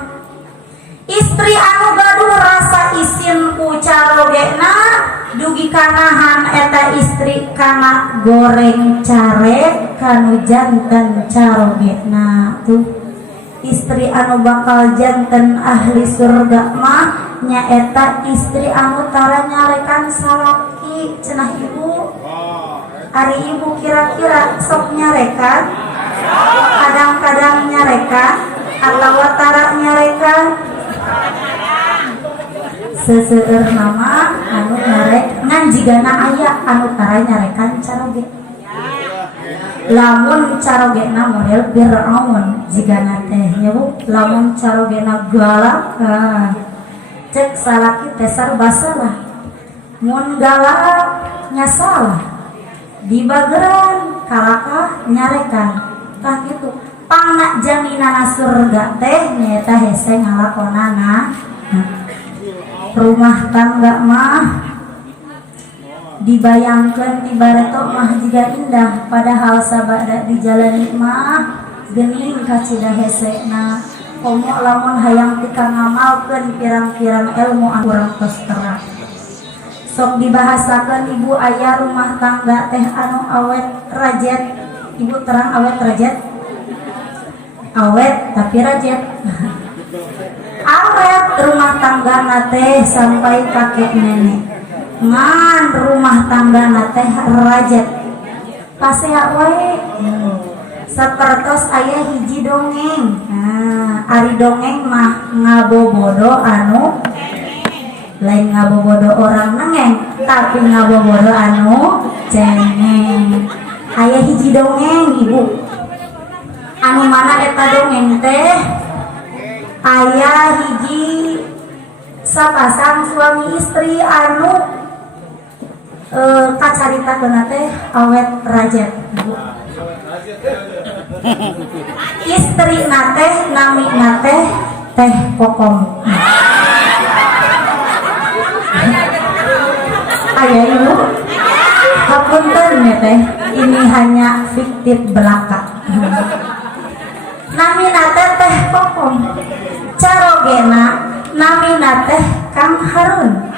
istri anu gaduh rasa isin ku carogena dugi kanahan eta istri kana goreng care kanu janten carogena. Tuh istri anu bakal janten ahli surga mah nyaeta istri anu tara nyarekan salaki cenah ibu. Ari ibu kira-kira sok nyarekan kadang-kadang nyarekan atau tara nyarekan seseueur nama anu nyarek ngan jigana aya anu tara nyarekan caroge. Lamun carogena model Firaun jigana teh nya Bu. Lamun carogena galak cek salaki teh sarba salah. Mun galak nya salah. Dibageran kalakah nyarekan. Tah kitu. Pangna jaminana surga teh nyaeta hese ngalakonana. Rumah tangga mah dibayangkan ibarat mah juga indah padahal sabada dijalani mah geuning kacida hesena. Komo lamun hayang tika ngamalkeun pirang-pirang ilmu anu urang tos terang. Sok dibahasakeun ibu aya rumah tangga teh anu awet rajet. Ibu terang awet rajet. Awet tapi rajet. Awet rumah tangga nate sampai kakek nenek. Ngan rumah tangga nate rajet. Pasea wae. Sapertos aya hiji dongeng. Ari dongeng mah ngabobodo anu lain ngabobodo orang nengeng tapi ngabobodo anu cengeng. Aya hiji dongeng ibu. Anu mana eta dongeng teh? Aya hiji sapasang suami istri anu kacaritakeun teh awet rajet ibu. Istri nate nami nate teh kokom. Aya ibu. Hapunten ya teh, ini hanya fiktif belaka. Nami nate teh kokom. ogena namina teh Kang Harun.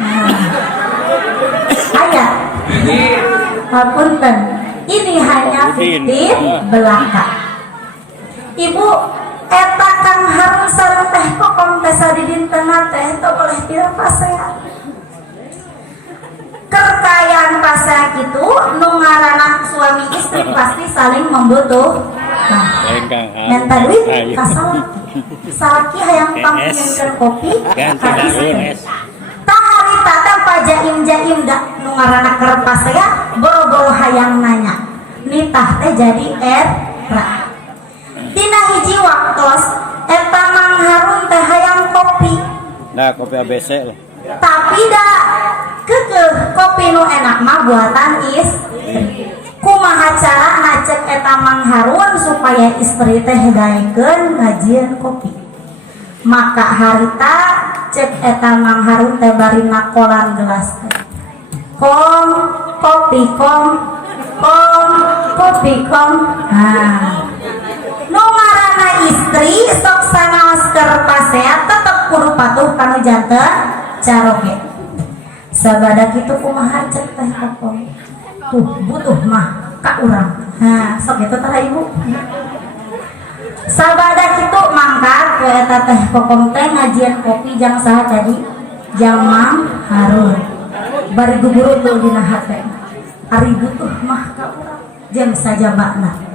Aya Hapunten, ini hanya fiktif belaka. Ibu eta Kang Harun sareng teh Kokom teh sadidintena teh teu boleh dirapasea. Kekayaan pasang itu nu ngaranna suami istri pasti saling membutuhkan. Minta duit kasal. Salaki hayang pangpinkeun kopi ka istri. Tah harita teh pajaim-jaim da nu ngaranna keur pasea boro-boro hayang nanya. Nitah teh jadi era. Dina hiji waktos eta Mang Harun teh hayang kopi. Nah, kopi ABC lah. Tapi da kekeh kopi nu enak mah buatan istri. Kumaha cara ngajak eta Mang Harun supaya istri teh daekeun ngajieun kopi. Maka harita cek eta Mang Harun teh bari nakolan gelas teh. Kom kopi kom kopi kom. Nu ngaranna istri sok sanaos keur pasea tetep kudu patuh kana janten caroge. Sabada kitu kumaha cek teh Kokom. Tuh butuh mah ka urang. Sok kitu tah Ibu. Sabada kitu mangkat ku eta teh Kokom teh ngajieun kopi jang saha tadi? Jang Mang Harun. Bari guguru tuh dina hate. Ari butuh mah ka urang. Jam sajabana.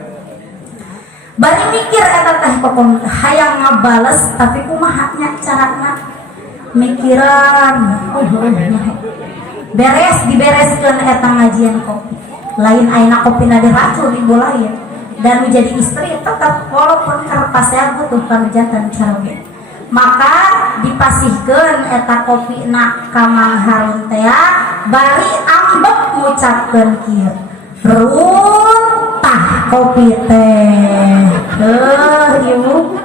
Bari mikir eta teh Kokom hayang ngabales tapi kumaha nya carana? Mikiran beres dibereskeun eta ngajian kopi. Lain ayeuna kopina diracun ibu lain. Dan menjadi istri tetap walaupun keur pasea butuh kana janten caroge. Maka dipasihkeun eta kopina ka Mang Harun teh bari ambek ngucapkeun kieu. Runtah kopi teh. Ibu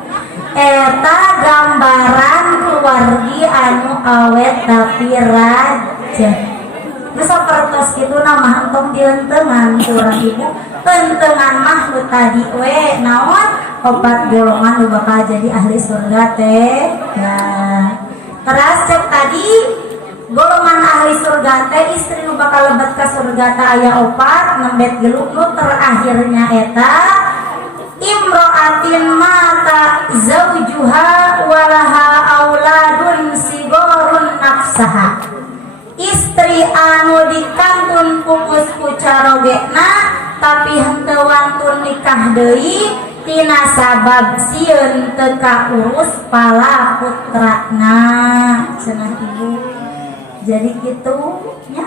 eta gambaran keluargi anu awet tapi raja. Geus sapertos kitu nama hentong dientengan kurang Ibu. Tentengan mah lu tadi we naon 4 golongan lu bakal jadi ahli surga teh. Ya. Terus cek tadi golongan ahli surga teh istri nu bakal lebat ka surga teh aya 4 nembet geluk nu terakhirnya eta imro'atin mata zaujuha walaha auladun sigorun nafsaha. Istri anu dikantun pupus ku carogena tapi henteu wantun nikah deui tina sabab sieun teu kaurus pala putrana cenah Ibu. Jadi kitu nya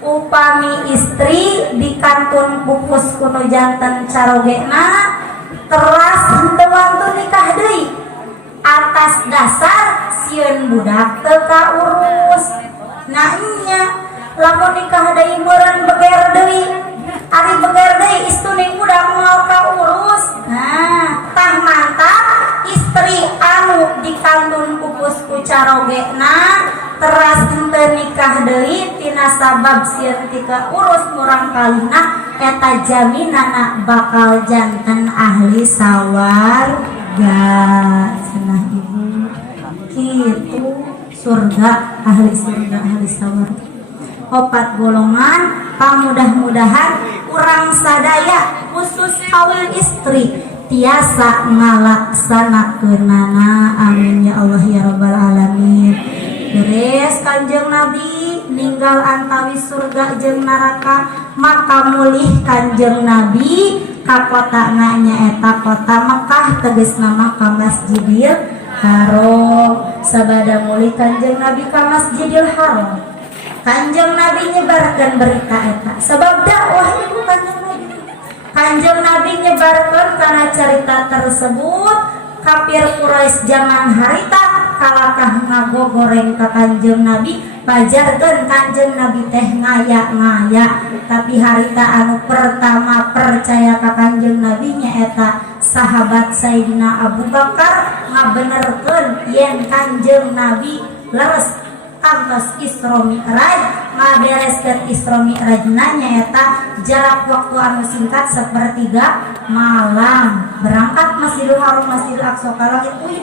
upami istri dikantun pupus kuno janten carogena teras henteu wantun nikah deui atas dasar sieun budak teu kaurus. Nah nya lamun nikah deui meureun beger deui ari beger deui istuning budak moal kaurus. Nah tah mantap istri anu dikantun pupus ku carogena teras henteu nikah deui tina sabab sieun ti kaurus murang kalina eta jaminana bakal janten ahli sawarga cenah Ibu. Kitu surga ahli sawarga 4 golongan pamudah-mudahan urang sadaya khusus awal istri tiasa ngalaksanakeunana amin ya Allah ya rabbal alamin. Beres Kanjeng Nabi ninggal antawis surga jeung neraka maka mulih Kanjeng Nabi ka kota nyaeta kota Mekah tegasna mah ka Masjidil Haram. Sabada mulih Kanjeng Nabi ka Masjidil Haram Kanjeng Nabi nyebarkeun berita eta sabab dakwah itu Kanjeng Nabi. Kanjeng Nabi nyebarkeun kana carita tersebut kafir Quraisy zaman harita kalakah ngagogoreng ka Kanjeng Nabi pajarkeun Kanjeng Nabi teh ngaya-ngaya tapi harita anu pertama percaya ka Kanjeng Nabi nyaeta sahabat Sayyidina Abu Bakar ngabenerkeun yen Kanjeng Nabi leres kantos Isra Mi'raj ngabereskeun Isra Mi'rajna nyaeta jarak waktu anu singkat sepertiga malam berangkat Masjidil Haram Masjidil Aqsa ka langit deui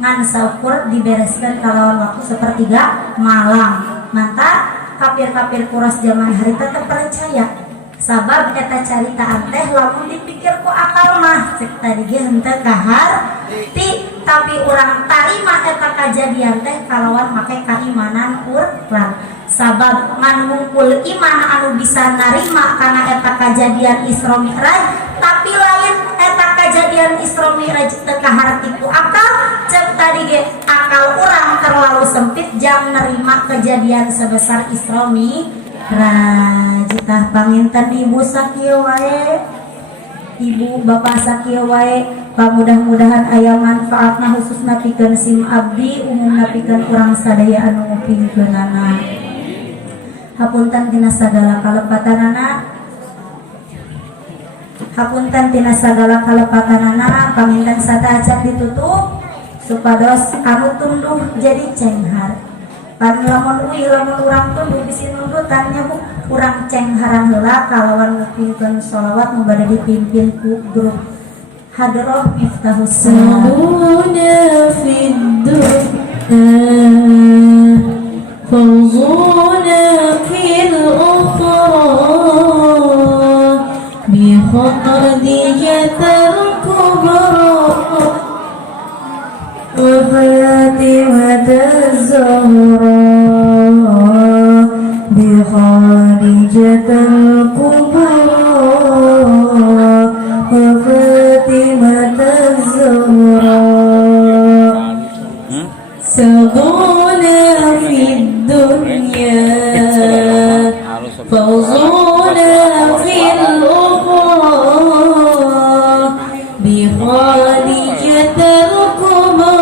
ngan saukur dibereskan kalawan waktu sepertiga malam. Mantap kapir-kapir kuras zaman hari tetap percaya sabab eta caritaan teh lamun dipikir ku akal mah cek tadi ge henteu kahar tapi orang tarima eta kajadian teh kalawan make kaimanan urang sabab ngan ngumpul iman anu bisa narima kana eta kajadian Isra Mi'raj tapi lain eta kajadian Isra Mi'raj teu kahar tipu akal cek tadi ge akal urang terlalu sempit jang nerima kejadian sebesar Isra Mi'raj. Tah panginten ibu sakieu wae, ibu bapak sakieu wae, pamudah-mudahan aya manfaatna khususna pikeun sim abdi, umumna pikeun urang sadaya anu ngupingkeunana. Hapunten tina sagala kalepatanana, hapunten tina sagala kalepatanana, panginten sataacan ditutup supados anu tunduh jadi cenghar. Pan lamun urang tunduh bisi nundutan nya Bu urang cengharan heula kalawan ngupingkeun sholawat nu bade dipimpin ku grup Hadroh Miftahus Sabuna fid dunya fawzuna fil ukhra bi khadijatil kubra wa Fatimah Zahra بخادجة الكبرى وفاطمة الزهراء سغونا في الدنيا فوزونا في الأخرى بخادجة الكبرى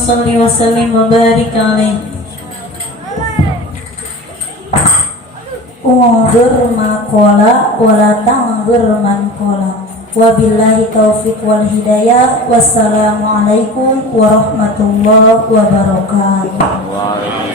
shalli wa sallim wa barik alaihi. Undur makola wala tangdur man kola. Wabillahi taufiq wal hidayah. Wassalamualaikum warahmatullahi wabarakatuh. Waalaikumsalam.